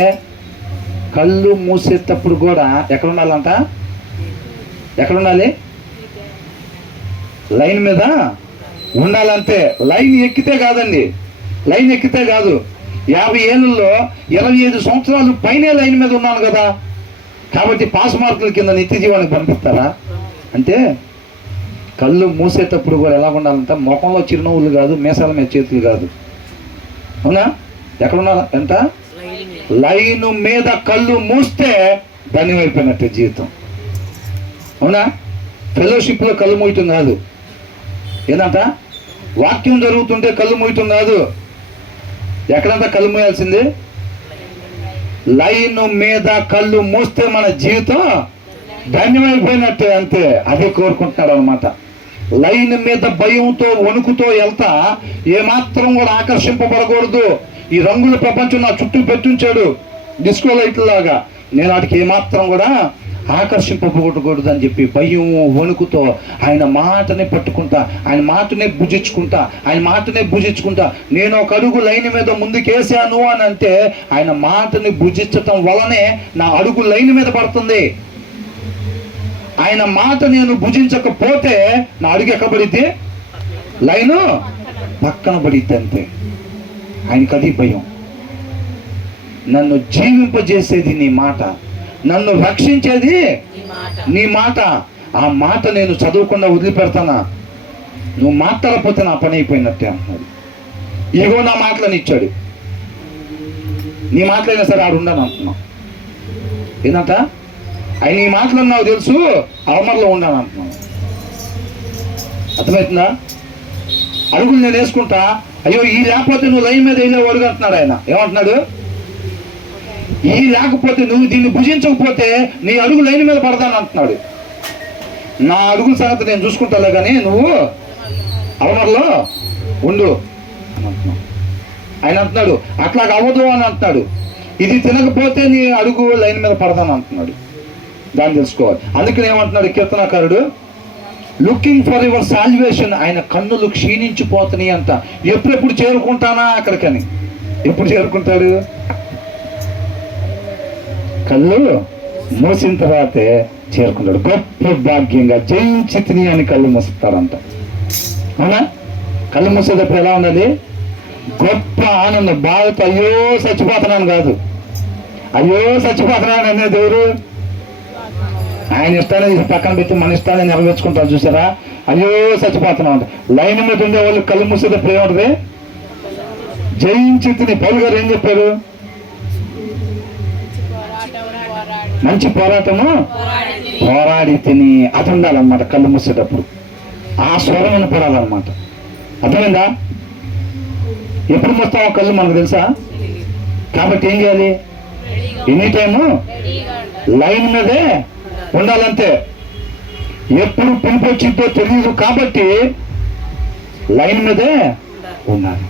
కళ్ళు మూసేటప్పుడు కూడా ఎక్కడ ఉండాలంట? ఎక్కడ ఉండాలి? లైన్ మీద ఉండాలంతే. లైన్ ఎక్కితే కాదండి. లైన్ ఎక్కితే కాదు. 50 ఏళ్ళల్లో 25 సంవత్సరాలు పైనే లైన్ మీద ఉన్నాను కదా, కాబట్టి పాస్ మార్కుల కింద నిత్య జీవానికి పంపిస్తారా అంటే కళ్ళు మూసేటప్పుడు కూడా ఎలా ఉండాలంట? ముఖంలో చిరునవ్వులు కాదు, మీసాల మీద చేతులు కాదు, అవునా? ఎక్కడ ఉండాలి ఎంత? లైను మీద కళ్ళు మూస్తే ధన్యమైపోయినట్టే జీవితం, అవునా? ఫెలోషిప్లో కళ్ళు మూయటం కాదు. ఏంటంట? వాక్యం జరుగుతుంటే కళ్ళు మూయటం కాదు. ఎక్కడంతా కళ్ళు మూయాల్సింది? లైను మీద కళ్ళు మూస్తే మన జీవితం ధన్యమైపోయినట్టే, అంతే. అదే కోరుకుంటున్నాడు అనమాట. లైన్ మీద భయంతో వణుకుతో వెళ్తా ఏమాత్రం కూడా ఆకర్షింపబడకూడదు. ఈ రంగుల ప్రపంచం నా చుట్టూ పెట్టించాడు డిస్కో లైట్లలాగా, నేను వాటికి ఏమాత్రం కూడా ఆకర్షింపకూడదు అని చెప్పి భయం వణుకుతో ఆయన మాటనే పట్టుకుంటా, ఆయన మాటనే భుజించుకుంటా నేను ఒక అడుగు లైన్ మీద ముందుకేసాను అని అంటే ఆయన మాటని భుజించటం వలనే నా అడుగు లైన్ మీద పడుతుంది. ఆయన మాట నేను భుజించకపోతే నా అడుగు ఎక్కబడిద్ది? లైను పక్కన పడిద్ది, అంతే. ఆయనకి అది భయం. నన్ను జీవింపజేసేది నీ మాట, నన్ను రక్షించేది నీ మాట. ఆ మాట నేను చదవకుండా వదిలిపెడతానా? నువ్వు మాట్లాడకపోతే నా పని అయిపోయినట్టే అంటున్నాడు. ఇగో నా మాటలను ఇచ్చాడు, నీ మాటలైనా సరే ఆడు ఉండను అంటున్నావు. ఏంటంట? ఆయన నీ మాటలు నాకు తెలుసు, అవమర్లో ఉండాను అంటున్నాను. అర్థమవుతుందా? అడుగులు నేను వేసుకుంటా, అయ్యో ఈ లేకపోతే నువ్వు లైన్ మీద వెళ్ళే అడుగు అంటున్నాడు ఆయన. ఏమంటున్నాడు? ఈ లేకపోతే నువ్వు దీన్ని భుజించకపోతే నీ అడుగు లైన్ మీద పడతాను అంటున్నాడు. నా అడుగుల సంగతి నేను చూసుకుంటాలే కానీ నువ్వు అవమర్లో ఉండు అని అంటున్నాడు. ఆయన అంటున్నాడు అట్లాగ అవ్వదు అని అంటున్నాడు. ఇది తినకపోతే నీ అడుగు లైన్ మీద పడతాను అంటున్నాడు. దాన్ని తెలుసుకోవాలి. అందుకని ఏమంటున్నాడు కీర్తనాకారుడు? Looking for your salvation. ఆయన కన్నులు క్షీణించిపోతున్నాయి అంట. ఎప్పుడెప్పుడు చేరుకుంటానా అక్కడికని. ఎప్పుడు చేరుకుంటాడు? కళ్ళు మూసిన తర్వాతే చేరుకుంటాడు. గొప్ప భాగ్యంగా జయించితిని అని కళ్ళు మూస్తాడంట, అవునా? కళ్ళు మూసేటప్పుడు ఎలా ఉండాలి? గొప్ప ఆనందం, బాధతో అయ్యో చచ్చిపోతున్నాను కాదు, అయ్యో చచ్చిపోతున్నాను అనేది ఎవరు? ఆయన ఇష్టాన్ని పక్కన పెట్టి మన ఇష్టాన్ని నెరవేర్చుకుంటారు చూసారా? అయ్యో చచ్చిపోతున్నాం అంట. లైన్ మీద ఉండే వాళ్ళు కళ్ళు మూసేటప్పుడు ఏముంటుంది? జయించితిని. పౌలు గారు ఏం చెప్పారు? మంచి పోరాటము పోరాడి తిని. అది ఉండాలన్నమాట కళ్ళు మూసేటప్పుడు. ఆ స్వరం వినపడాలన్నమాట. అర్థమైందా? ఎప్పుడు మూస్తామో కళ్ళు మనకు తెలుసా? కాబట్టి ఏం చేయాలి? ఎనీ టైము లైన్ మీదే ఉండాలంతే. ఎప్పుడు పిలుపు వచ్చిందో తెలియదు కాబట్టి లైన్ మీదే ఉండాలి.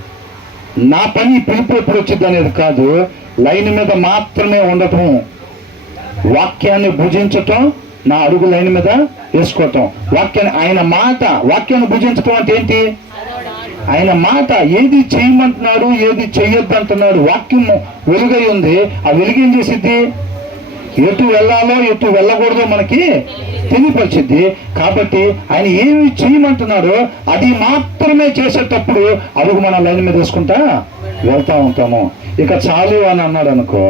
నా పని పిలుపు ఎప్పుడు వచ్చింది అనేది కాదు, లైన్ మీద మాత్రమే ఉండటం, వాక్యాన్ని భుజించటం, నా అడుగు లైన్ మీద వేసుకోవటం. వాక్యాన్ని ఆయన మాట వాక్యాన్ని భుజించటం అంటే ఏంటి? ఆయన మాట ఏది చేయమంటున్నాడు, ఏది చెయ్యొద్దు అంటున్నాడు. వాక్యం వెలుగై ఉంది. ఆ వెలుగు ఏం చేసిద్ది? ఎటు వెళ్ళాలో ఎటు వెళ్ళకూడదో మనకి తెలియపరిచిద్ది. కాబట్టి ఆయన ఏమి చేయమంటున్నాడో అది మాత్రమే చేసేటప్పుడు అడుగు మన లైన్ మీద వేసుకుంటా వెళ్తా ఉంటాము. ఇక చాలు అని అన్నాడు అనుకో,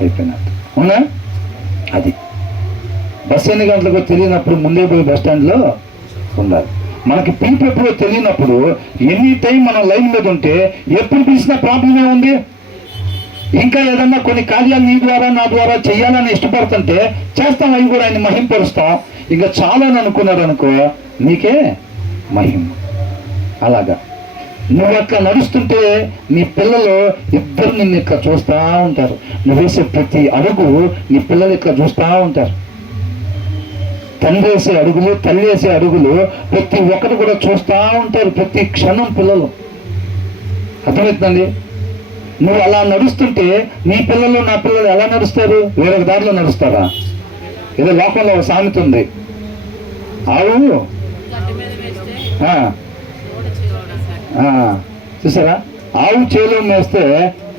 అయిపోయినట్టు. అవునా? అది బస్సు ఎన్ని గంటలకు తెలియనప్పుడు ముందే పోయి బస్ స్టాండ్లో ఉండాలి. మనకి పిలుపు ఎప్పుడో తెలియనప్పుడు ఎనీ టైం మనం లైన్ మీద ఉంటే ఎప్పుడు పిలిచినా ప్రాబ్లం ఏముంది? ఇంకా ఏదన్నా కొన్ని కార్యాలు నీ ద్వారా నా ద్వారా చెయ్యాలని ఇష్టపడుతుంటే చేస్తాం, అవి కూడా ఆయన మహింపరుస్తాం. ఇంకా చాలని అనుకున్నాడు అనుకో, నీకే మహిమ. అలాగా నువ్వు అట్లా నడుస్తుంటే నీ పిల్లలు ఇద్దరు నిన్ను ఇట్లా చూస్తూ ఉంటారు. నువ్వు వేసే ప్రతి అడుగు నీ పిల్లలు ఇట్లా చూస్తూ ఉంటారు. తండ్రి వేసే అడుగులు, తల్లి వేసే అడుగులు ప్రతి ఒక్కరు కూడా చూస్తూ ఉంటారు ప్రతి క్షణం పిల్లలు. అర్థమవుతుందండి? నువ్వు అలా నడుస్తుంటే నీ పిల్లలు నా పిల్లలు ఎలా నడుస్తారు? వేరొక దారిలో నడుస్తారా? ఏదో లోకంలో ఒక సామెత ఉంది, ఆవు చూసారా, ఆవు చేలో మేస్తే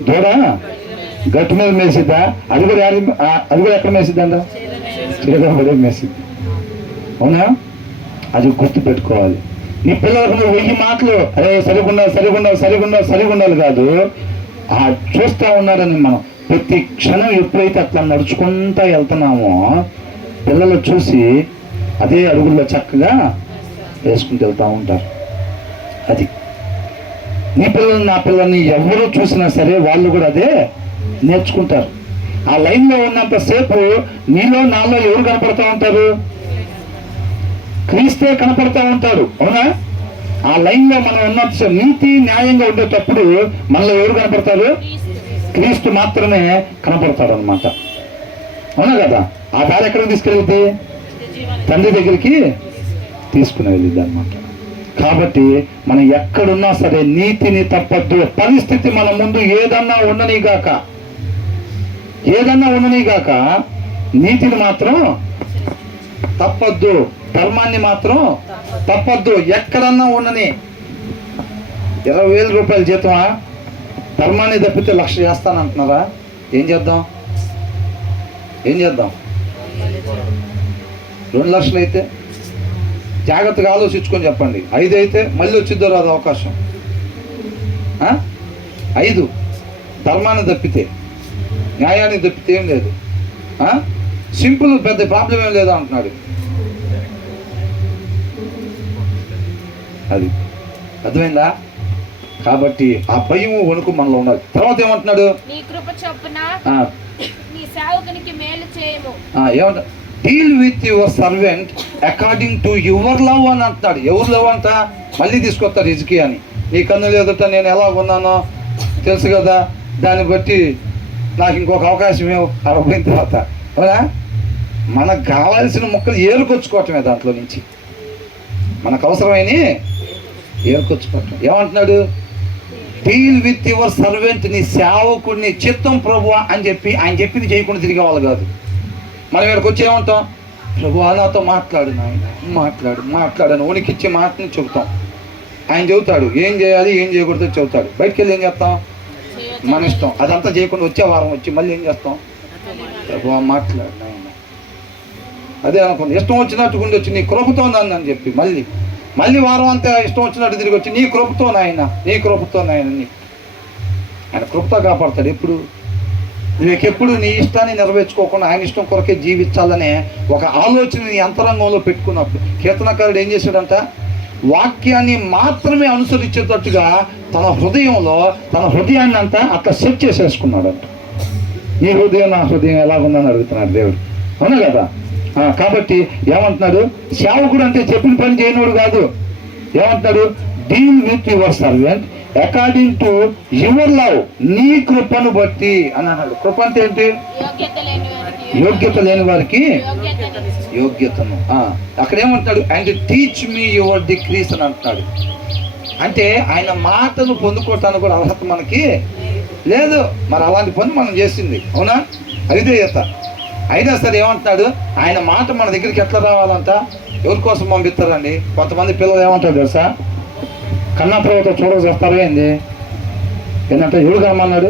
దూడ గట్టు మీద మేసిద్దా? అది కూడా ఎక్కడ మేసిద్దంట? చేలో పడే మేసిద్ది. అవునా? అది గుర్తు పెట్టుకోవాలి. నీ పిల్లలకు నువ్వు 1000 మాటలు అరే సరిగుండాలి కాదు, చూస్తూ ఉన్నారని మనం ప్రతి క్షణం ఎప్పుడైతే అట్లా నడుచుకుంటా వెళ్తున్నామో పిల్లలు చూసి అదే అడుగుల్లో చక్కగా వేసుకుంటూ వెళ్తూ ఉంటారు. అది నీ పిల్లలు నా పిల్లల్ని ఎవరు చూసినా సరే వాళ్ళు కూడా అదే నేర్చుకుంటారు. ఆ లైన్లో ఉన్నంతసేపు నీలో నాలో ఎవరు కనపడుతూ ఉంటారు? క్రీస్తే కనపడుతూ ఉంటాడు. అవునా? ఆ లైన్లో మనం ఉన్నంత నీతి న్యాయంగా ఉండేటప్పుడు మనలో ఎవరు కనపడతారు? క్రీస్తు మాత్రమే కనపడతాడు అనమాట. అవునా కదా? ఆ దారి ఎక్కడికి తీసుకెళ్ళిద్ది? తండ్రి దగ్గరికి తీసుకుని వెళ్ళిద్ది అనమాట. కాబట్టి మనం ఎక్కడున్నా సరే నీతిని తప్పద్దు. పరిస్థితి మన ముందు ఏదన్నా ఉండనీగాక నీతిని మాత్రం తప్పద్దు, ధర్మాన్ని మాత్రం తప్పద్దు. ఎక్కడన్నా ఉండని 20,000 రూపాయల జీతమా? ధర్మాన్ని తప్పితే 1,00,000 చేస్తానంటున్నారా? ఏం చేద్దాం? 2 లక్షలు అయితే జాగ్రత్తగా ఆలోచించుకొని చెప్పండి. 5 అయితే మళ్ళీ వచ్చిద్దో రాదు అవకాశం. 5 ధర్మాన్ని తప్పితే, న్యాయాన్ని తప్పితే ఏం లేదు. సింపుల్, పెద్ద ప్రాబ్లం ఏం లేదా అంటున్నాడు. అది అర్థమైందా? కాబట్టి ఆ భయం వణుకు మనలో ఉన్నది. తర్వాత ఏమంటున్నాడు? ఏమంటా? Deal with your servant according to your love అని అంటున్నాడు. ఎవరు లవ్ అంట? మళ్ళీ తీసుకొస్తారు హిజ్కియా అని. నీ కన్నులు ఎదుట నేను ఎలా ఉన్నానో తెలుసు కదా, దాన్ని బట్టి నాకు ఇంకొక అవకాశం ఏమో అరవైన తర్వాత. అవునా? మనకు కావాల్సిన ముక్కలు ఏరుకొచ్చుకోవటమే దాంట్లో నుంచి. మనకు అవసరమైన ఏరుకొచ్చుకోవటం. ఏమంటున్నాడు? డీల్ విత్ యువర్ సర్వెంట్, నీ సేవకుడిని చిత్తం ప్రభువా అని చెప్పి ఆయన చెప్పింది చేయకుండా తిరిగే వాళ్ళు కాదు. మనం ఇక్కడికి వచ్చి ఏమంటాం? ప్రభువా నాతో మాట్లాడు, నాయన మాట్లాడని ఉనికిచ్చే మాటని చెబుతాం. ఆయన చెబుతాడు ఏం చేయాలి ఏం చేయకూడదు చెబుతాడు. బయటికి వెళ్ళి ఏం చేస్తాం? మన ఇష్టం. అదంతా చేయకుండా వచ్చే వారం వచ్చి మళ్ళీ ఏం చేస్తాం? ప్రభువా మాట్లాడు నాయన, అదే అనుకుంది. ఇష్టం వచ్చినట్టు గుండి వచ్చి నీ కృపతో అని చెప్పి మళ్ళీ వారం అంతా ఇష్టం వచ్చినట్టు తిరిగి వచ్చి నీ కృపతో నాయన ఆయన కృపతో కాపాడతాడు. ఎప్పుడు నీకెప్పుడు నీ ఇష్టాన్ని నెరవేర్చుకోకుండా ఆయన ఇష్టం కొరకే జీవించాలనే ఒక ఆలోచన నీ అంతరంగంలో పెట్టుకున్నప్పుడు కీర్తనకారుడు ఏం చేశాడంట? వాక్యాన్ని మాత్రమే అనుసరించేటట్టుగా తన హృదయాన్ని అంతా అట్లా సెట్ చేసేసుకున్నాడంట. నీ హృదయం నా హృదయం ఎలాగుందని అడుగుతున్నాడు దేవుడు. అవునా కదా? కాబట్టి ఏమంటున్నాడు? సేవకుడు అంటే చెప్పిన పని చేయనోడు కాదు. ఏమంటున్నాడు? Deal with your servant according to your love, నీ కృపను బట్టి అని అన్నాడు. కృప అంటే ఏంటి? యోగ్యత లేని వారికి యోగ్యతను. అక్కడ ఏమంటున్నాడు? And teach me your decrease అని అంటున్నాడు. అంటే ఆయన మాటను పొందుకోవటానికి కూడా అర్హత మనకి లేదు. మరి అలాంటి పని మనం చేసింది. అవునా? అవిధేయత. అయినా సరే ఏమంటున్నాడు? ఆయన మాట మన దగ్గరికి ఎట్లా రావాలంట? ఎవరి కోసం పంపిస్తారండి? కొంతమంది పిల్లలు ఏమంటారు తెలుసా? కన్నా తర్వాత చూడక చేస్తారా ఏంది? ఏంటంటే ఎవడు కనమన్నాడు?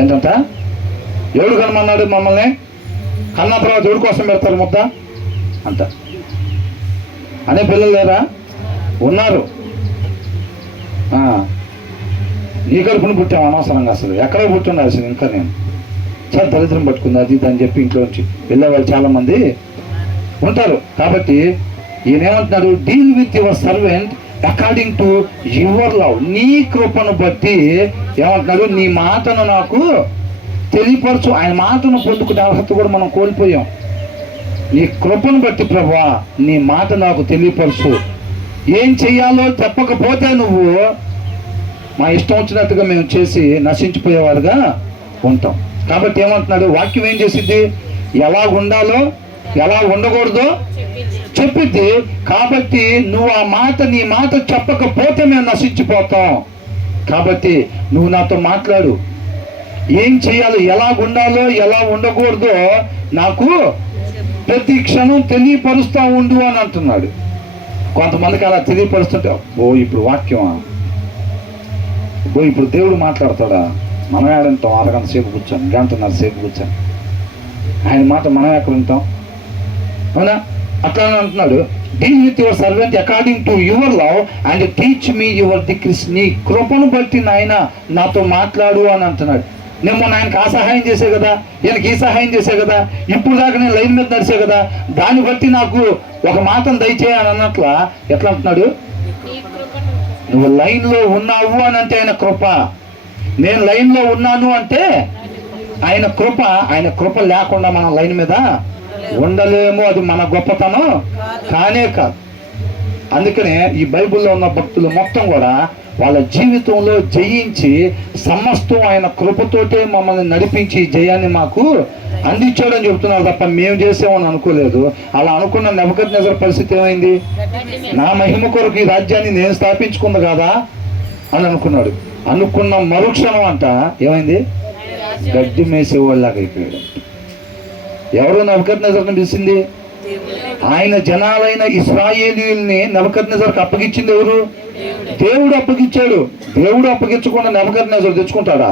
ఏంటంట ఎవడు కనమన్నాడు మమ్మల్ని? కన్నా తర్వాత ఎవడి కోసం పెడతారు ముద్ద అంట అనే పిల్లలు లేరా? ఉన్నారు. నీ కడుపుని పుట్టాము అనవసరంగా, అసలు ఎక్కడ పుట్టిన్నారు అసలు. ఇంకా నేను చాలా దరిద్రం పట్టుకుంది అది ఇది అని చెప్పి ఇంట్లోంచి వెళ్ళే వాళ్ళు చాలామంది ఉంటారు. కాబట్టి ఈయన ఏమంటున్నాడు? Deal with your servant according to your love. నీ కృపను బట్టి ఏమంటున్నాడు? నీ మాటను నాకు తెలియపరచు. ఆయన మాటను పొందుకునే అర్హత కూడా మనం కోల్పోయాం. నీ కృపను బట్టి ప్రభువా నీ మాట నాకు తెలియపరచు. ఏం చెయ్యాలో చెప్పకపోతే నువ్వు మా ఇష్టం వచ్చినట్టుగా మేము చేసి నశించిపోయేవారుగా ఉంటాం. కాబట్టి ఏమంటున్నాడు? వాక్యం ఏం చేసిద్ది? ఎలా ఉండాలో ఎలా ఉండకూడదో చెప్పిద్ది. కాబట్టి నువ్వు ఆ మాట నీ మాట చెప్పకపోతే మేము నశించిపోతాం. కాబట్టి నువ్వు నాతో మాట్లాడు. ఏం చేయాలో, ఎలా ఉండాలో ఎలా ఉండకూడదో నాకు ప్రతి క్షణం తెలియపరుస్తూ ఉండు అని అంటున్నాడు. కొంతమందికి అలా తెలియపరుస్తుంటే ఇప్పుడు వాక్యమా, ఇప్పుడు దేవుడు మాట్లాడతాడా? మనం ఏడంటాం? అరగంట సేపు కూర్చొని, గంటన్నర సేపు కూర్చొని ఆయన మాట మనం ఎక్కడ ఉంటాం? అవునా? అట్లా అంటున్నాడు. Deal with your servant according to your love and teach me your decrease. నీ కృపను బట్టి నాయన నాతో మాట్లాడు అని అంటున్నాడు. నేను మొన్న ఆయనకు ఆ సహాయం చేసే కదా, ఈయనకి ఈ సహాయం చేసే కదా, ఇప్పుడు దాకా నేను లైన్ మీద నడిచే కదా, దాన్ని బట్టి నాకు ఒక మాటను దయచేయని అన్నట్ల ఎట్లా అంటున్నాడు? నువ్వు లైన్లో ఉన్నావు అని అంటే ఆయన కృప, నేను లైన్లో ఉన్నాను అంటే ఆయన కృప. ఆయన కృప లేకుండా మనం లైన్ మీద ఉండలేము. అది మన గొప్పతనం కానే కాదు. అందుకనే ఈ బైబిల్లో ఉన్న భక్తులు మొత్తం కూడా వాళ్ళ జీవితంలో జయించి సమస్తం ఆయన కృపతోటే మమ్మల్ని నడిపించి జయాన్ని మాకు అందించాడని చెబుతున్నారు తప్ప మేము చేసామని అనుకోలేదు. అలా అనుకున్న నెబుకద్నెజర్ పరిస్థితి ఏమైంది? నా మహిమ కొరకు ఈ రాజ్యాన్ని నేను స్థాపించుకుంది కదా అని అనుకున్నాడు. అనుకున్న మరుక్షణం అంట ఏమైంది? గడ్డి మేసేవాళ్ళలాగా అయిపోయాడు. ఎవరు నెబుకద్నెజర్ని పిలిచింది? ఆయన జనాలైన ఇశ్రాయేలీయుల్ని నెబుకద్నెజర్కి అప్పగించింది ఎవరు? దేవుడు అప్పగించాడు. దేవుడు అప్పగించకుండా నెబుకద్నెజర్ తెచ్చుకుంటాడా?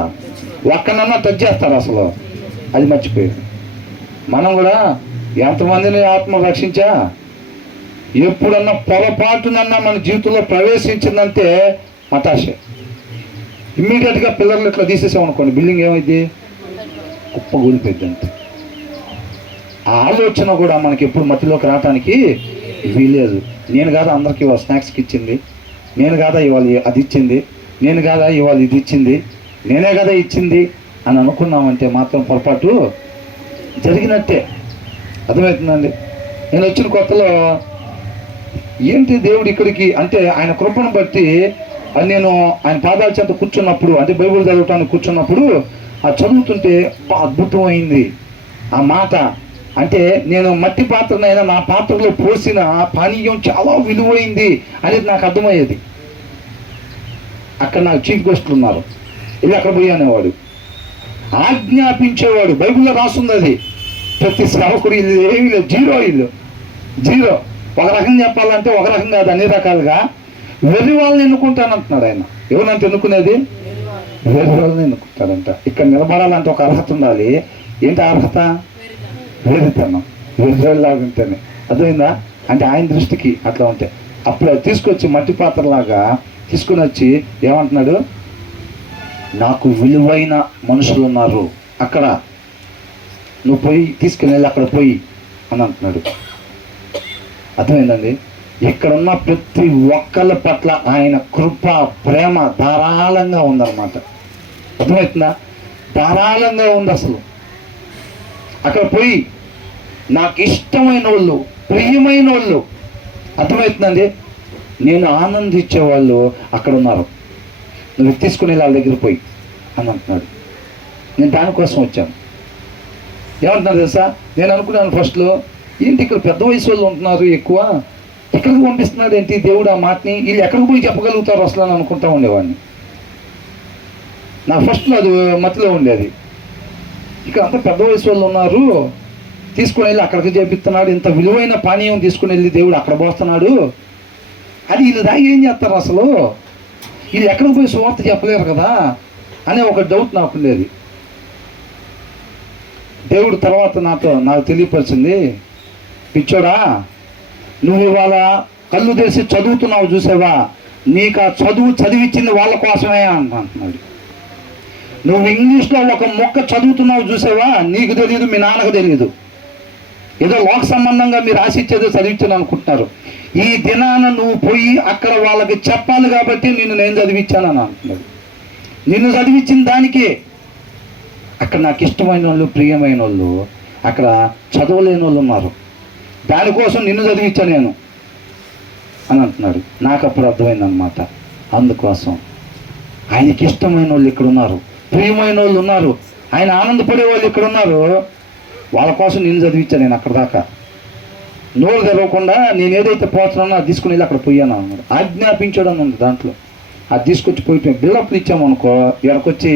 ఒక్కనన్నా టచ్ చేస్తాడు అసలు? అది మర్చిపోయాడు. మనం కూడా ఎంతమందిని ఆత్మ రక్షించా, ఎప్పుడన్నా పొరపాటునన్నా మన జీవితంలో ప్రవేశించిందంటే మతాషే. ఇమ్మీడియట్గా పిల్లర్లు ఇట్లా తీసేసామనుకోండి, బిల్డింగ్ ఏమైంది? కుప్ప కూలిపోయింది అంతే. ఆ ఆలోచన కూడా మనకి ఎప్పుడు మధ్యలోకి రావటానికి వీలేదు. నేను కాదా అందరికి ఇవాళ స్నాక్స్కి ఇచ్చింది, నేను కాదా ఇవాళ అది ఇచ్చింది, నేను కాదా ఇవాళ ఇది ఇచ్చింది, నేనే కదా ఇచ్చింది అని అనుకున్నామంటే మాత్రం పొరపాటు జరిగినట్టే. అర్థమవుతుందండి? నేను వచ్చిన కొత్తలో ఏంటి దేవుడు ఇక్కడికి అంటే ఆయన కృపను బట్టి నేను ఆయన పాదాల చెంత కూర్చున్నప్పుడు, అంటే బైబిల్ చదవటానికి కూర్చున్నప్పుడు ఆ చదువుతుంటే అద్భుతమైంది ఆ మాట. అంటే నేను మట్టి పాత్రనైనా నా పాత్రలో పోసిన పానీయం చాలా విలువైంది అనేది నాకు అర్థమయ్యేది. అక్కడ నాకు చీఫ్ గెస్ట్లు ఉన్నారు, వెళ్ళి అక్కడ పోయి అనేవాడు, ఆజ్ఞాపించేవాడు. బైబిల్లో రాస్తుంది అది. ప్రతి సేవకుడు ఇల్లు ఏమి లేదు, జీరో. ఒక రకం చెప్పాలంటే ఒక రకం కాదు, అన్ని రకాలుగా వెర్రి వాళ్ళని ఎన్నుకుంటానంటున్నాడు ఆయన. ఎవరంటే ఎన్నుకునేది? వెర్రి వాళ్ళని ఎన్నుకుంటాడంట. ఇక్కడ నిలబడాలంటే ఒక అర్హత ఉండాలి. ఏంటి అర్హత? వెర్రితనం. వెర్రిలాగా ఉంటేనే. అర్థమైందా? అంటే ఆయన దృష్టికి అట్లా ఉంటే అప్పుడు తీసుకొచ్చి మట్టి పాత్రలాగా తీసుకుని వచ్చి ఏమంటున్నాడు? నాకు విలువైన మనుషులు ఉన్నారు అక్కడ, నువ్వు పోయి తీసుకుని వెళ్ళి అక్కడ పోయి అని అంటున్నాడు. అర్థమైందండి? ఇక్కడున్న ప్రతి ఒక్కళ్ళ పట్ల ఆయన కృప ప్రేమ ధారాళంగా ఉందన్నమాట. అర్థమవుతుందా? ధారాళంగా ఉంది అసలు. అక్కడ పోయి నాకు ఇష్టమైన వాళ్ళు, ప్రియమైన వాళ్ళు, అర్థమవుతుందండి, నేను ఆనందించే వాళ్ళు అక్కడ ఉన్నారు, నువ్వు తీసుకుని వాళ్ళ దగ్గర పోయి అని అంటున్నాడు. నేను దానికోసం వచ్చాను. ఏమంటున్నారు తెలుసా? నేను అనుకున్నాను ఫస్ట్లో, ఏంటి ఇక్కడ పెద్ద వయసు వాళ్ళు ఉంటున్నారు ఎక్కువ, ఇక్కడికి పంపిస్తున్నాడు ఏంటి దేవుడు ఆ మాటని, వీళ్ళు ఎక్కడికి పోయి చెప్పగలుగుతారు అసలు అని అనుకుంటా ఉండేవాడిని. నా ఫస్ట్లో అది మతిలో ఉండేది. ఇక్కడ అంత పెద్ద వయసు వాళ్ళు ఉన్నారు, తీసుకుని వెళ్ళి అక్కడికి చేపిస్తున్నాడు, ఇంత విలువైన పానీయం తీసుకుని వెళ్ళి దేవుడు అక్కడ పోస్తున్నాడు అది వీళ్ళు దాగి ఏం చేస్తారు అసలు, వీళ్ళు ఎక్కడికి పోయి సువార్త చెప్పలేరు కదా అనే ఒక డౌట్ నాకు ఉండేది. దేవుడు తర్వాత నాకు తెలియపరిచింది, పిచ్చోడా నువ్వు ఇవాళ కళ్ళు తెరిచి చదువుతున్నావు చూసావా, నీకు ఆ చదువు చదివించింది వాళ్ళ కోసమే అంటున్నాడు. నువ్వు ఇంగ్లీష్లో ఒక మొక్క చదువుతున్నావు చూసావా, నీకు తెలియదు, మీ నాన్నకు తెలియదు. ఏదో లోక సంబంధంగా మీరు ఆశించేదో చదివించాను అనుకుంటున్నారు. ఈ దినాన నువ్వు పోయి అక్కడ వాళ్ళకి చెప్పాలి కాబట్టి నేను చదివించానని అంటున్నాడు. నిన్ను చదివించిన దానికి అక్కడ నాకు ఇష్టమైన వాళ్ళు, ప్రియమైన వాళ్ళు, అక్కడ చదవలేని వాళ్ళు ఉన్నారు. దానికోసం నిన్ను చదివించాను నేను అని అంటున్నాడు. నాకు అప్పుడు అర్థమైందనమాట. అందుకోసం ఆయనకి ఇష్టమైన వాళ్ళు ఇక్కడ ఉన్నారు, ప్రియమైన వాళ్ళు ఉన్నారు, ఆయన ఆనందపడే వాళ్ళు ఇక్కడ ఉన్నారు. వాళ్ళ కోసం నేను చదివించాను. నేను అక్కడ దాకా నోరు తెరవకుండా నేను ఏదైతే పోతున్నానో అది తీసుకుని వెళ్ళి అక్కడ పోయాను అన్నాడు. ఆజ్ఞాపించడం అని ఉంది దాంట్లో. అది తీసుకొచ్చి పోయి బిల్డప్లు ఇచ్చామనుకో, ఎక్కడికొచ్చి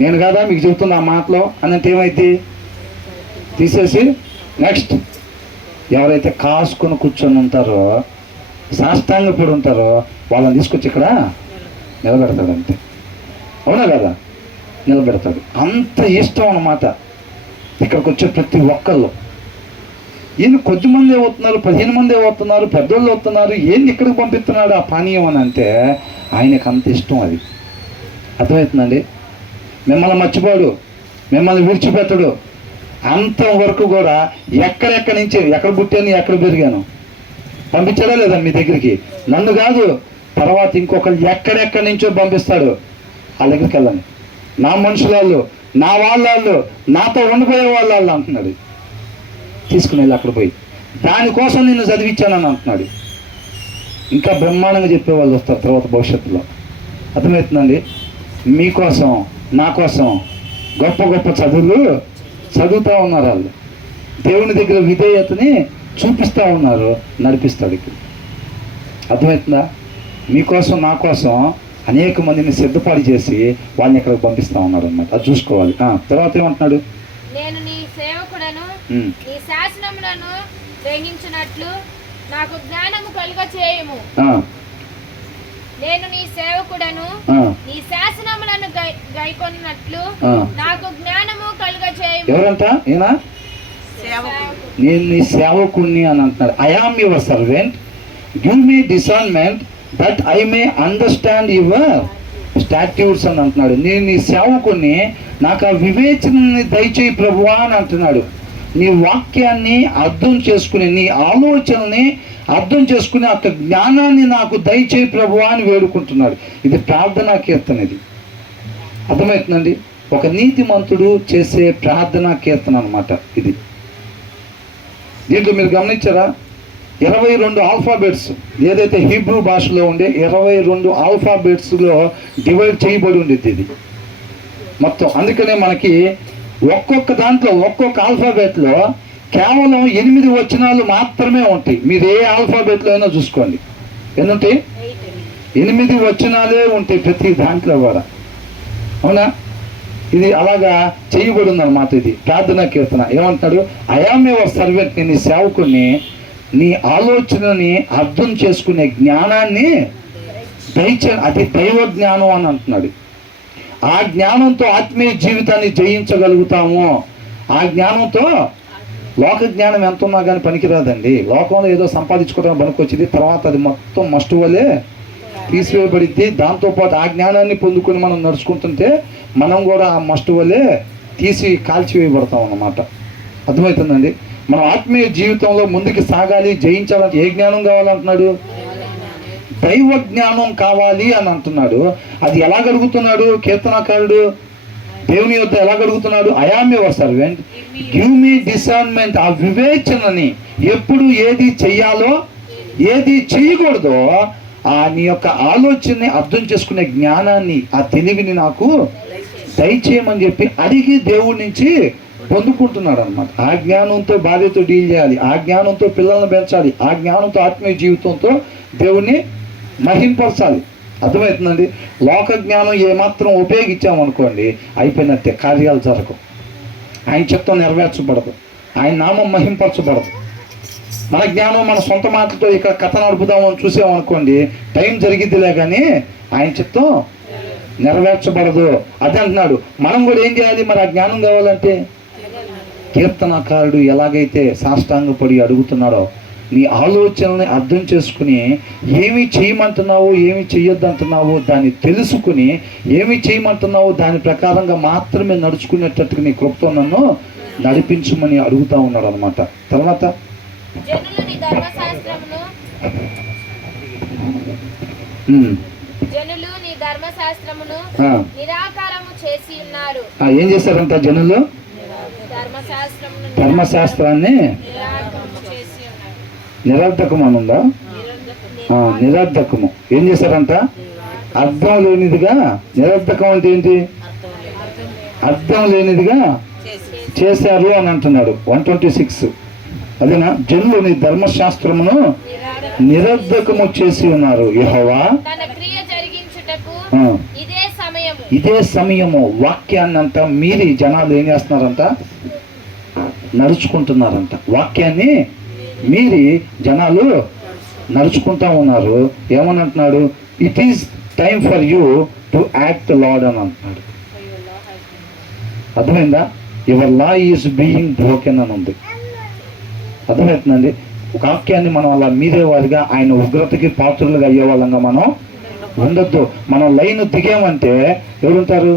నేను కదా మీకు చెబుతున్నా ఆ మాటలో అనంటే ఏమైంది, తీసేసి నెక్స్ట్ ఎవరైతే కాసుకొని కూర్చొని ఉంటారో, సాష్టాంగపడి ఉంటారో వాళ్ళని తీసుకొచ్చి ఇక్కడ నిలబెడతాడు. అంతే, అవునా కదా, నిలబెడతాడు. అంత ఇష్టం అన్నమాట ఇక్కడికి వచ్చే ప్రతి ఒక్కళ్ళు. ఈయన కొద్దిమంది అవుతున్నారు, 15 మంది అవుతున్నారు, పెద్దోళ్ళు అవుతున్నారు, ఏంది ఇక్కడికి పంపిస్తున్నాడు ఆ పానీయం అని అంటే ఆయనకు అంత ఇష్టం. అది అర్థమవుతుందండి. మిమ్మల్ని మర్చిపోడు, మిమ్మల్ని విడిచిపెట్టడు. అంతవరకు కూడా ఎక్కడెక్కడి నుంచి, ఎక్కడ పుట్టాను ఎక్కడ పెరిగాను పంపించాడా లేదా మీ దగ్గరికి, నన్ను కాదు తర్వాత ఇంకొకళ్ళు ఎక్కడెక్కడి నుంచో పంపిస్తాడు. వాళ్ళ దగ్గరికి వెళ్ళండి, నా మనుషులాళ్ళు, నా వాళ్ళు, నాతో ఉండిపోయే వాళ్ళు అంటున్నాడు. తీసుకుని వెళ్ళి అక్కడ పోయి దానికోసం నిన్ను చదివించానని అంటున్నాడు. ఇంకా బ్రహ్మాండంగా చెప్పేవాళ్ళు వస్తారు తర్వాత భవిష్యత్తులో. అర్థమవుతుందండి. మీకోసం, నా కోసం గొప్ప గొప్ప చదువులు చదువుతూ ఉన్నారు. వాళ్ళు దేవుని దగ్గర విధేయతని చూపిస్తూ ఉన్నారు, నడిపిస్తాడు ఇక్కడ. అర్థమవుతుందా. మీకోసం, నా కోసం అనేక మందిని సిద్ధపాటు చేసి వాళ్ళని ఇక్కడికి పంపిస్తూ ఉన్నారు అన్నమాట. అది చూసుకోవాలి. తర్వాత ఏమంటున్నాడు, నేను నీ సేవకుడను, నీ శాసనములను గ్రహించినట్లు నాకు జ్ఞానము కలుగ చేయము. నేను నీ సేవకుడను, నీ శాసనములను గైకొన్నట్లు నాకు జ్ఞానము కలుగ చేయము. ఎవరంట ఈయన? నేను నీ సేవకుడిని అని అంటున్నాడు. I am your servant, give me discernment that I may understand your statutes అని అంటున్నాడు. నేను నీ సేవకుని, నాకు ఆ వివేచనని దయచేయి ప్రభువా అని అంటున్నాడు. నీ వాక్యాన్ని అర్థం చేసుకుని, నీ ఆలోచనని అర్థం చేసుకుని ఆ జ్ఞానాన్ని నాకు దయచేయి ప్రభువా అని వేడుకుంటున్నాడు. ఇది ప్రార్థనా కీర్తన. ఇది అర్థమవుతుందండి. ఒక నీతిమంతుడు చేసే ప్రార్థనా కీర్తన అన్నమాట ఇది. దీంట్లో మీరు గమనించారా, 22 ఆల్ఫాబెట్స్ ఏదైతే హీబ్రూ భాషలో ఉండే 22 ఆల్ఫాబెట్స్లో డివైడ్ చేయబడి ఉండేది ఇది మొత్తం. అందుకనే మనకి ఒక్కొక్క దాంట్లో, ఒక్కొక్క ఆల్ఫాబెట్లో కేవలం 8 వచనాలు మాత్రమే ఉంటాయి. మీరు ఏ ఆల్ఫాబెట్లో అయినా చూసుకోండి, ఎన్ని ఉంటాయి? 8 వచనాలే ఉంటాయి ప్రతి దాంట్లో కూడా. అవునా. ఇది అలాగా చేయబడి ఉందన్నమాట. ఇది ప్రార్థనా కీర్తన. ఏమంటున్నాడు, ఐ యామ్ యువర్ సర్వెంట్, నేను నీ సేవకుని, నీ ఆలోచనని అర్థం చేసుకునే జ్ఞానాన్ని దయచే, అది దైవ జ్ఞానం అని అంటున్నాడు. ఆ జ్ఞానంతో ఆత్మీయ జీవితాన్ని జయించగలుగుతాము. ఆ జ్ఞానంతో లోక జ్ఞానం ఎంత ఉన్నా కానీ పనికిరాదండి. లోకంలో ఏదో సంపాదించుకోవడం పనికొచ్చింది, తర్వాత అది మొత్తం మస్ట్ వల్లే తీసివేయబడింది. దాంతోపాటు ఆ జ్ఞానాన్ని పొందుకొని మనం నడుచుకుంటుంటే మనం కూడా ఆ మస్ట్ వల్లే తీసి కాల్చివేయబడతాం అన్నమాట. అర్థమవుతుందండి. మనం ఆత్మీయ జీవితంలో ముందుకు సాగాలి, జయించాలంటే ఏ జ్ఞానం కావాలంటున్నాడు? దైవ జ్ఞానం కావాలి అని అంటున్నాడు. అది ఎలా గడుగుతున్నాడు కీర్తనకారుడు? దేవుని యొద్ద ఎలా గడుగుతున్నాడు? I am your servant, give me discernment. ఆ వివేచనని, ఎప్పుడు ఏది చెయ్యాలో ఏది చేయకూడదో ఆ నీ యొక్క ఆలోచనని అర్థం చేసుకునే జ్ఞానాన్ని, ఆ తెలివిని నాకు దయచేయమని చెప్పి అడిగి దేవుడి నుంచి పొందుకుంటున్నాడు అనమాట. ఆ జ్ఞానంతో భార్యతో డీల్ చేయాలి, ఆ జ్ఞానంతో పిల్లల్ని పెంచాలి, ఆ జ్ఞానంతో ఆత్మీయ జీవితంతో దేవుణ్ణి మహింపరచాలి. అర్థమవుతుందండి. లోక జ్ఞానం ఏమాత్రం ఉపయోగించామనుకోండి అయిపోయినట్టే, కార్యాలు జరగవు, ఆయన చిత్తం నెరవేర్చబడదు, ఆయన నామం మహింపరచబడదు. మన జ్ఞానం మన సొంత మాటలతో ఇక్కడ కథ నడుపుదామని చూసామనుకోండి, టైం జరిగిద్దిలే కానీ ఆయన చిత్తం నెరవేర్చబడదు. అదే అంటున్నాడు. మనం కూడా ఏం చేయాలి మరి ఆ జ్ఞానం కావాలంటే? కీర్తనకారుడు ఎలాగైతే సాష్టాంగపడి అడుగుతున్నాడో, నీ ఆలోచనల్ని అర్థం చేసుకుని ఏమి చేయమంటున్నావు, ఏమి చెయ్యొద్దు అంటున్నావు దాన్ని తెలుసుకుని ఏమి చేయమంటున్నావు దాని ప్రకారంగా మాత్రమే నడుచుకునేటట్టుగా నీ కృపతో నన్ను నడిపించమని అడుగుతా ఉన్నాడు అనమాట. తర్వాత జనులు నీ ధర్మశాస్త్రమును నిరాకారము చేసి ఉన్నారు. ఏం చేశారంట జనులు? ధర్మశాస్త్రాన్ని నిరర్ధకము అనుందా? నిరర్ధకము ఏం చేశారంట? అర్థం లేనిదిగా. నిరర్ధకం అంటే ఏంటి? అర్థం లేనిదిగా చేశారు అని అంటున్నాడు. 126 అదేనా? జనులు నీ ధర్మశాస్త్రమును నిరర్ధకము చేసి ఉన్నారు. యెహోవా ఇదే సమయము వాక్యాన్ని అంతా మీరి జనాలు ఏం చేస్తున్నారంట? నడుచుకుంటున్నారంట. వాక్యాన్ని మీరి జనాలు నడుచుకుంటా ఉన్నారు. ఏమని అంటున్నాడు? It is time for you to act lord అని అంటున్నాడు. అర్థమైందా? Your law is being broken అని ఉంది. అర్థమవుతుందండి? ఒక వాక్యాన్ని మనం అలా మీరేవారిగా ఆయన ఉగ్రతకి పాత్రలుగా అయ్యేవాళ్ళంగా మనం ఉండొద్దు. మనం లైన్ దిగామంటే ఎవరుంటారు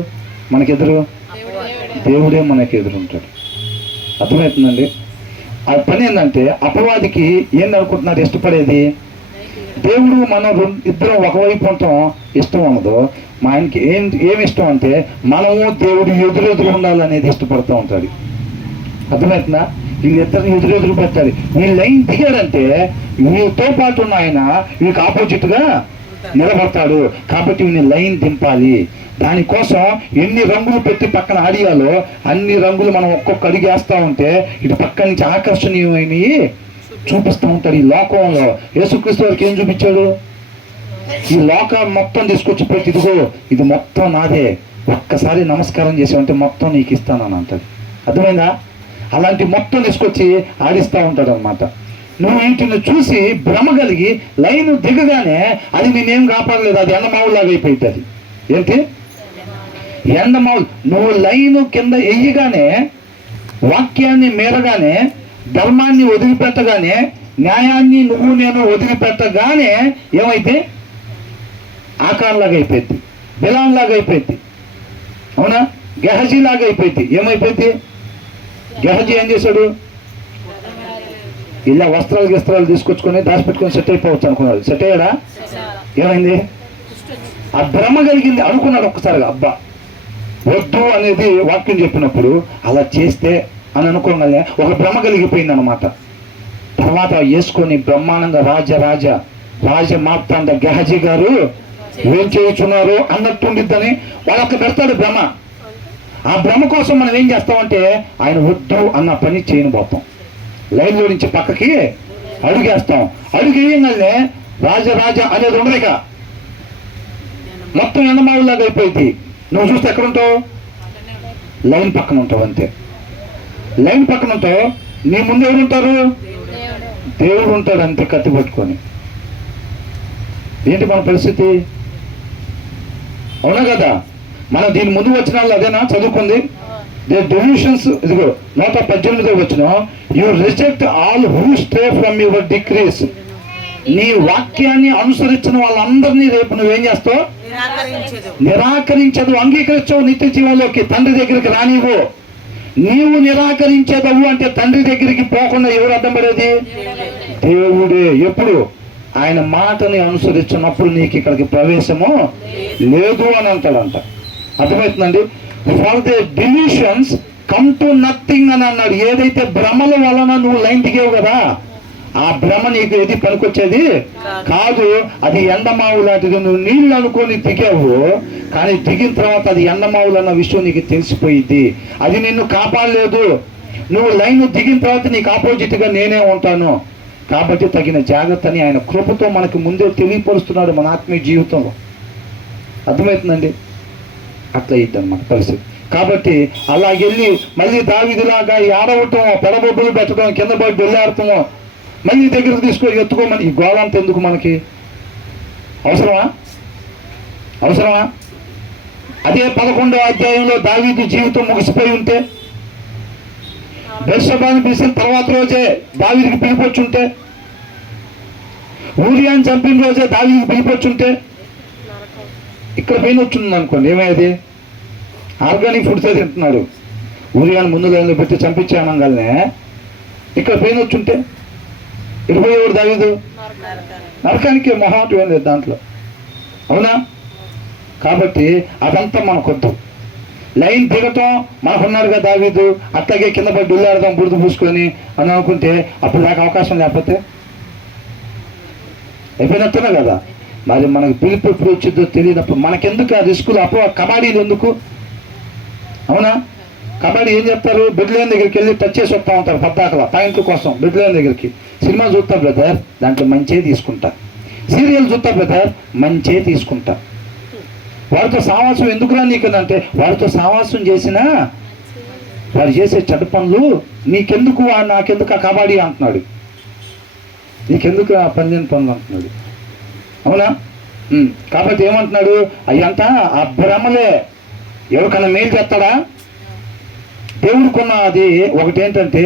మనకెదురు? దేవుడే మనకి ఎదురుంటాడు. అర్థమవుతుందండి? ఆ పని ఏంటంటే అపవాదికి ఏందనుకుంటున్నారు ఇష్టపడేది? దేవుడు మనం ఇద్దరం ఒకవైపు ఉంటాం ఇష్టం ఉండదు. మా ఆయనకి ఏమి ఇష్టం అంటే మనము దేవుడు ఎదురెదురు ఉండాలనేది ఇష్టపడుతూ ఉంటాడు. అర్థమవుతుందా? వీళ్ళిద్దరిని ఎదురెదురు పెట్టాలి. వీళ్ళు లైన్ దిగాడంటే వీళ్ళతో పాటు ఉన్న ఆయన వీళ్ళకి ఆపోజిట్గా నిలబడతాడు. కాబట్టి వీళ్ళని లైన్ దింపాలి. దానికోసం ఎన్ని రంగులు పెట్టి పక్కన ఆడియాలో అన్ని రంగులు మనం ఒక్కొక్క అడిగి వేస్తూ ఉంటే ఇటు పక్క నుంచి ఆకర్షణీయమైనవి చూపిస్తూ ఉంటాడు. ఈ లోకంలో యేసుక్రీస్తు వారికి ఏం చూపించాడు? ఈ లోకం మొత్తం తీసుకొచ్చి పెట్టి, ఇదిగో ఇది మొత్తం నాదే, ఒక్కసారి నమస్కారం చేసామంటే మొత్తం నీకు ఇస్తానని అంటాడు. అర్థమైందా? అలాంటి మొత్తం తీసుకొచ్చి ఆడిస్తూ ఉంటాడు అనమాట. నువ్వు ఇంటిని చూసి భ్రమ కలిగి లైన్ దిగగానే అది నేనేం కాపాడలేదు, అది ఎండమావులాగా అయిపోయింది. అది ఏంటి? ఎండమావులు. నువ్వు లైను కింద వెయ్యగానే, వాక్యాన్ని మేరగానే, ధర్మాన్ని వదిలిపెట్టగానే, న్యాయాన్ని నువ్వు నేను వదిలిపెట్టగానే ఏమైతే ఆకారంలాగా అయిపోయింది, బిలాంలాగా అయిపోయింది. అవునా? గెహజీలాగా అయిపోయింది. ఏమైపోయింది? గెహజీ ఏం చేశాడు? ఇలా వస్త్రాలు తీసుకొచ్చుకొని దాచిపెట్టుకొని సెట్ అయిపోవచ్చు అనుకున్నాడు. సెట్ అయ్యాడా? ఏమైంది? ఆ భ్రమ కలిగింది. అనుకున్నాడు ఒక్కసారిగా, అబ్బా వద్దు అనేది వాక్యం చెప్పినప్పుడు అలా చేస్తే అని అనుకోగానే ఒక భ్రమ కలిగిపోయింది అనమాట. తర్వాత వేసుకొని బ్రహ్మాండంగా రాజ మార్తాండ గెహజీ గారు ఏం చేయుచున్నారు అన్నట్టుండిద్దని వాళ్ళొక్క పెడతాడు భ్రమ. ఆ భ్రమ కోసం మనం ఏం చేస్తామంటే ఆయన వద్దు అన్న పని చేయనిపోతాం. లైన్లో నుంచి పక్కకి అడుగేస్తాం. అడుగు వేయగానే రాజ అనేది ఉండదు. ఇక మొత్తం ఎండమావులాగా అయిపోయింది. నువ్వు చూస్తే ఎక్కడ ఉంటావు? లైన్ పక్కన ఉంటావు. అంతే. లైన్ పక్కన ఉంటావు. నీ ముందు ఎవరు ఉంటారు? దేవుడు ఉంటాడు. అంతే, కత్తి పట్టుకొని. ఏంటి మన పరిస్థితి? అవునా కదా? మనం దీని ముందు వచ్చిన వాళ్ళు అదేనా చదువుకుంది? They donations. ఇదిగో 118 వచ్చిన, you reject all who stay from your decrease. నీ వాక్యాన్ని అనుసరించిన వాళ్ళందరినీ రేపు నువ్వేం చేస్తావు? నిరాకరించదు, అంగీకరించవు నిత్య జీవంలోకి, తండ్రి దగ్గరికి రానివ్వు. నీవు నిరాకరించేదవు అంటే తండ్రి దగ్గరికి పోకుండా ఎవరు అడ్డం పడేది? దేవుడే. ఎప్పుడు? ఆయన మాటని అనుసరించినప్పుడు నీకు ఇక్కడికి ప్రవేశము లేదు అని అంటాడంట. అర్థమవుతుందండి? For the delusions come to nothing అని అన్నాడు. ఏదైతే భ్రమల వలన నువ్వు లైన్ దిగావు కదా, ఆ భ్రమ నీకు ఏది పనికొచ్చేది కాదు. అది ఎండమావు లాంటిది. నువ్వు నీళ్ళు అనుకొని దిగావు, కానీ దిగిన తర్వాత అది ఎండమావులు అన్న విషయం నీకు తెలిసిపోయింది. అది నిన్ను కాపాడలేదు. నువ్వు లైన్ దిగిన తర్వాత నీకు ఆపోజిట్గా నేనే ఉంటాను. కాబట్టి తగిన జాగ్రత్తని ఆయన కృపతో మనకు ముందే తెలియపరుస్తున్నాడు మన ఆత్మీయ జీవితంలో. అర్థమవుతుందండి? అట్లా అయ్యిద్ది అన్నమాట పరిస్థితి. కాబట్టి అలాగెళ్ళి మళ్ళీ దావీదులాగా ఆడవటం, పెడబొబ్బులు పెట్టడం, కింద పడి వెళ్ళాడటము, మళ్ళీ దగ్గరకు తీసుకొని ఎత్తుకోమని ఈ గోళ అంత ఎందుకు మనకి? అవసరమా? అదే 11వ అధ్యాయంలో దావీదు జీవితం ముగిసిపోయి ఉంటే, బెత్షెబాను పిలిచిన తర్వాత రోజే దావీదుకి పిలిపొచ్చుంటే, ఊరియాని చంపిన రోజే దావీదుకి పిలిపొచ్చుంటే, ఇక్కడ పెయిన్ వచ్చింది అనుకోండి, ఏమయ్యేది? ఆర్గానిక్ ఫుడ్స్ తింటున్నాడు, ఊరియాని ముందు లైన్లో పెట్టి చంపించే అనగానే ఇక్కడ పెయిన్ వచ్చుంటే ఇరుపోయేవాడు దావీదు నరకానికి మొహాటం ఏం లేదు దాంట్లో, అవునా? కాబట్టి అదంతా మనకొద్దు. లైన్ దిగటం మనకున్నాడుగా దావీదు, అట్లాగే కింద పడి డుల్లాడదాం బురద పూసుకొని అని అనుకుంటే అప్పుడు నాకు అవకాశం లేకపోతే అయిపోయినట్టునే కదా. మరి మనకు పిలుపు ఎప్పుడు వచ్చిందో తెలియనప్పుడు మనకెందుకు ఆ రిస్కులు? కబడ్డీలు ఎందుకు? అవునా? కబడ్డీ ఏం చెప్తారు? బెడ్లైన్ దగ్గరికి వెళ్ళి టచ్ చేసి వస్తూ ఉంటారు పద్దాకలా పాయింట్ల కోసం. బెడ్లైన్ దగ్గరికి సినిమా చూస్తా బ్రదర్, దాంట్లో మంచే తీసుకుంటా. సీరియల్ చూస్తా బ్రదర్, మంచే తీసుకుంటా. వాడితో సావాసం ఎందుకురా నీకనంటే, వాడితో సావాసం చేసినా వాడు చేసే చెడ్డ పనులు నీకెందుకు, నాకెందుకు ఆ కబడ్డీ అంటున్నాడు, నీకెందుకు ఆ పందెం పనులు అంటున్నాడు, అవునా? కాబట్టి ఏమంటున్నాడు? అయ్యంతా ఆ భ్రమలే. ఎవరికన్నా మేలు చేస్తాడా? దేవుడికున్న అది ఒకటేంటంటే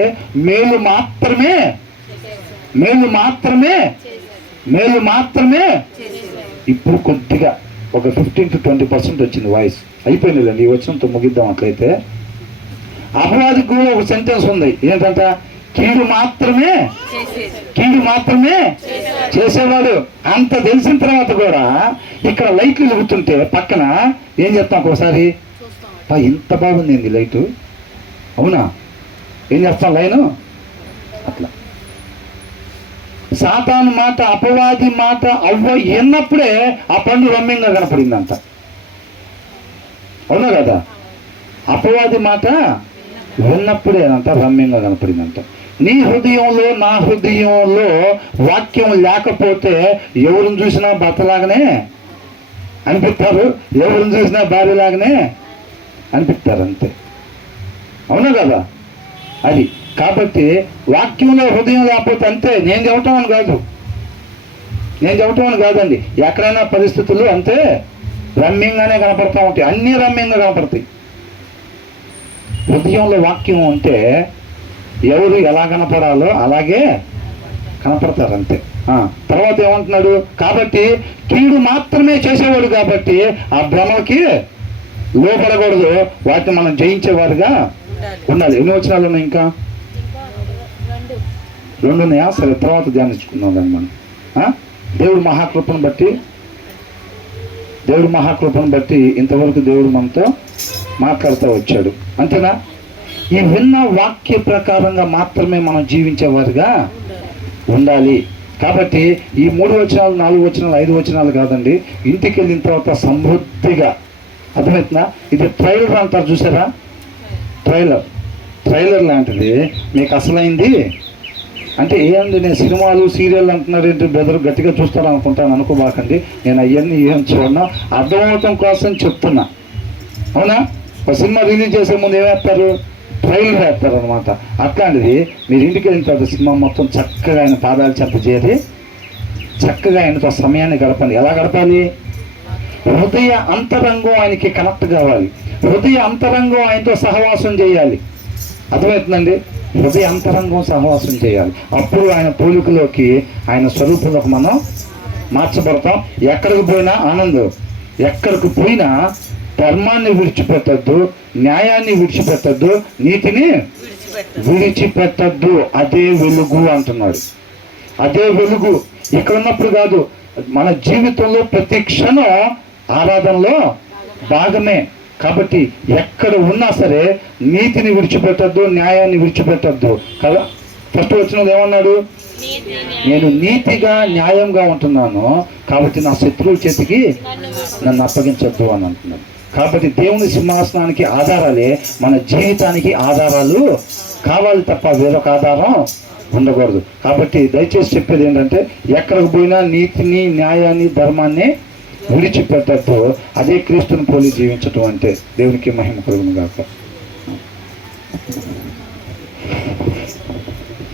మేలు మాత్రమే. ఇప్పుడు కొద్దిగా ఒక 15 to 20% వచ్చింది వాయిస్. అయిపోయిందండి, ఈ వచనంతో ముగిద్దాం. అట్లయితే అపవాదికి కూడా ఒక సెంటెన్స్ ఉంది, ఏంటంటే కీడు మాత్రమే చేసేవాడు. అంత తెలిసిన తర్వాత కూడా ఇక్కడ లైట్లు వెలుగుతుంటే పక్కన ఏం చేస్తాం ఒకసారి, ఇంత బాగుంది లైటు, అవునా? ఏం చేస్తాం లైను అట్లా. సాతాను మాట, అపవాది మాట అవ్వ ఎన్నప్పుడే ఆ పండు రమ్యంగా కనపడిందంట, అవునా కదా? అపవాది మాట విన్నప్పుడేనంట రమ్యంగా కనపడిందంట. నీ హృదయంలో నా హృదయంలో వాక్యం లేకపోతే ఎవరిని చూసినా భర్తలాగానే అనిపిస్తారు, ఎవరిని చూసినా భార్యలాగానే అనిపిస్తారు, అంతే, అవునా కదా? అది కాబట్టి వాక్యంలో హృదయం లేకపోతే అంతే. నేను చెప్పటం అని కాదండి, ఎక్కడైనా పరిస్థితులు అంతే రమ్యంగానే కనపడతా ఉంటాయి, అన్నీ రమ్యంగా కనపడతాయి. హృదయంలో వాక్యం ఉంటే ఎవరు ఎలా కనపడాలో అలాగే కనపడతారు, అంతే. తర్వాత ఏమంటున్నాడు? కాబట్టి కీడు మాత్రమే చేసేవాడు కాబట్టి ఆ భ్రమకి లోపడకూడదు, వాటిని మనం జయించేవారుగా ఉండాలి. ఎన్ని వచనాలు ఉన్నాయి? ఇంకా 2 ఉన్నాయా? సరే, తర్వాత ధ్యానించుకుందాం దాన్ని మనం. దేవుడు మహాకృపను బట్టి ఇంతవరకు దేవుడు మనతో మాట్లాడుతూ వచ్చాడు, అంతేనా? ఈ విన్న వాక్య ప్రకారంగా మాత్రమే మనం జీవించేవారుగా ఉండాలి. కాబట్టి ఈ 3 వచనాలు 4 వచనాలు 5 వచనాలు కాదండి, ఇంటికి వెళ్ళిన తర్వాత సమృద్ధిగా, అర్థమవుతుందా? ఇది ట్రైలర్ అంటారు చూసారా, ట్రైలర్ లాంటిది మీకు అసలైంది. అంటే ఏంటి, నేను సినిమాలు సీరియల్ అంటున్నారు ఏంటి బ్రదర్, గట్టిగా చూస్తాను అనుకుంటాను, అనుకోబాకండి. నేను అవన్నీ ఏం చూడను, అర్థమవటం కోసం చెప్తున్నా, అవునా? ఒక సినిమా రిలీజ్ చేసే ముందు ఏమేస్తారు? ట్రైలర్ వేస్తారు అనమాట. అట్లాంటిది మీరు ఇంటికి వెళ్ళిన తర్వాత సినిమా మొత్తం చక్కగా ఆయన పాదాలు చెంత చేరి చక్కగా ఆయనతో సమయాన్ని గడపండి. ఎలా గడపాలి? హృదయ అంతరంగం ఆయనకి కనెక్ట్ కావాలి, హృదయ అంతరంగం ఆయనతో సహవాసం చేయాలి, అర్థమవుతుందండి? హృదయ అంతరంగం సహవాసం చేయాలి. అప్పుడు ఆయన పోలికలోకి, ఆయన స్వరూపంలోకి మనం మార్చబడతాం. ఎక్కడికి పోయినా ఆనందం, ఎక్కడికి పోయినా ధర్మాన్ని విడిచిపెట్టద్దు, న్యాయాన్ని విడిచిపెట్టద్దు, నీతిని విడిచిపెట్టద్దు. అదే వెలుగు అంటున్నాడు. అదే వెలుగు ఇక్కడ ఉన్నప్పుడు కాదు, మన జీవితంలో ప్రతి క్షణం ఆరాధనలో భాగమే. కాబట్టి ఎక్కడ ఉన్నా సరే నీతిని విడిచిపెట్టద్దు, న్యాయాన్ని విడిచిపెట్టద్దు కదా. ఫస్ట్ వచనంలో ఏమన్నాడు? నేను నీతిగా న్యాయంగా ఉంటున్నాను, కాబట్టి నా శత్రువుల చేతికి నన్ను అప్పగించద్దు అని అంటున్నాడు. కాబట్టి దేవుని సింహాసనానికి ఆధారాలే మన జీవితానికి ఆధారాలు కావాలి తప్ప వేరొక ఆధారం ఉండకూడదు. కాబట్టి దయచేసి చెప్పేది ఏంటంటే, ఎక్కడికి పోయినా నీతిని, న్యాయాన్ని, ధర్మాన్ని విడిచిపెట్టద్దు. అదే క్రీస్తుని పోలి జీవించటం అంటే. దేవునికి మహిమ కలుగును గాక.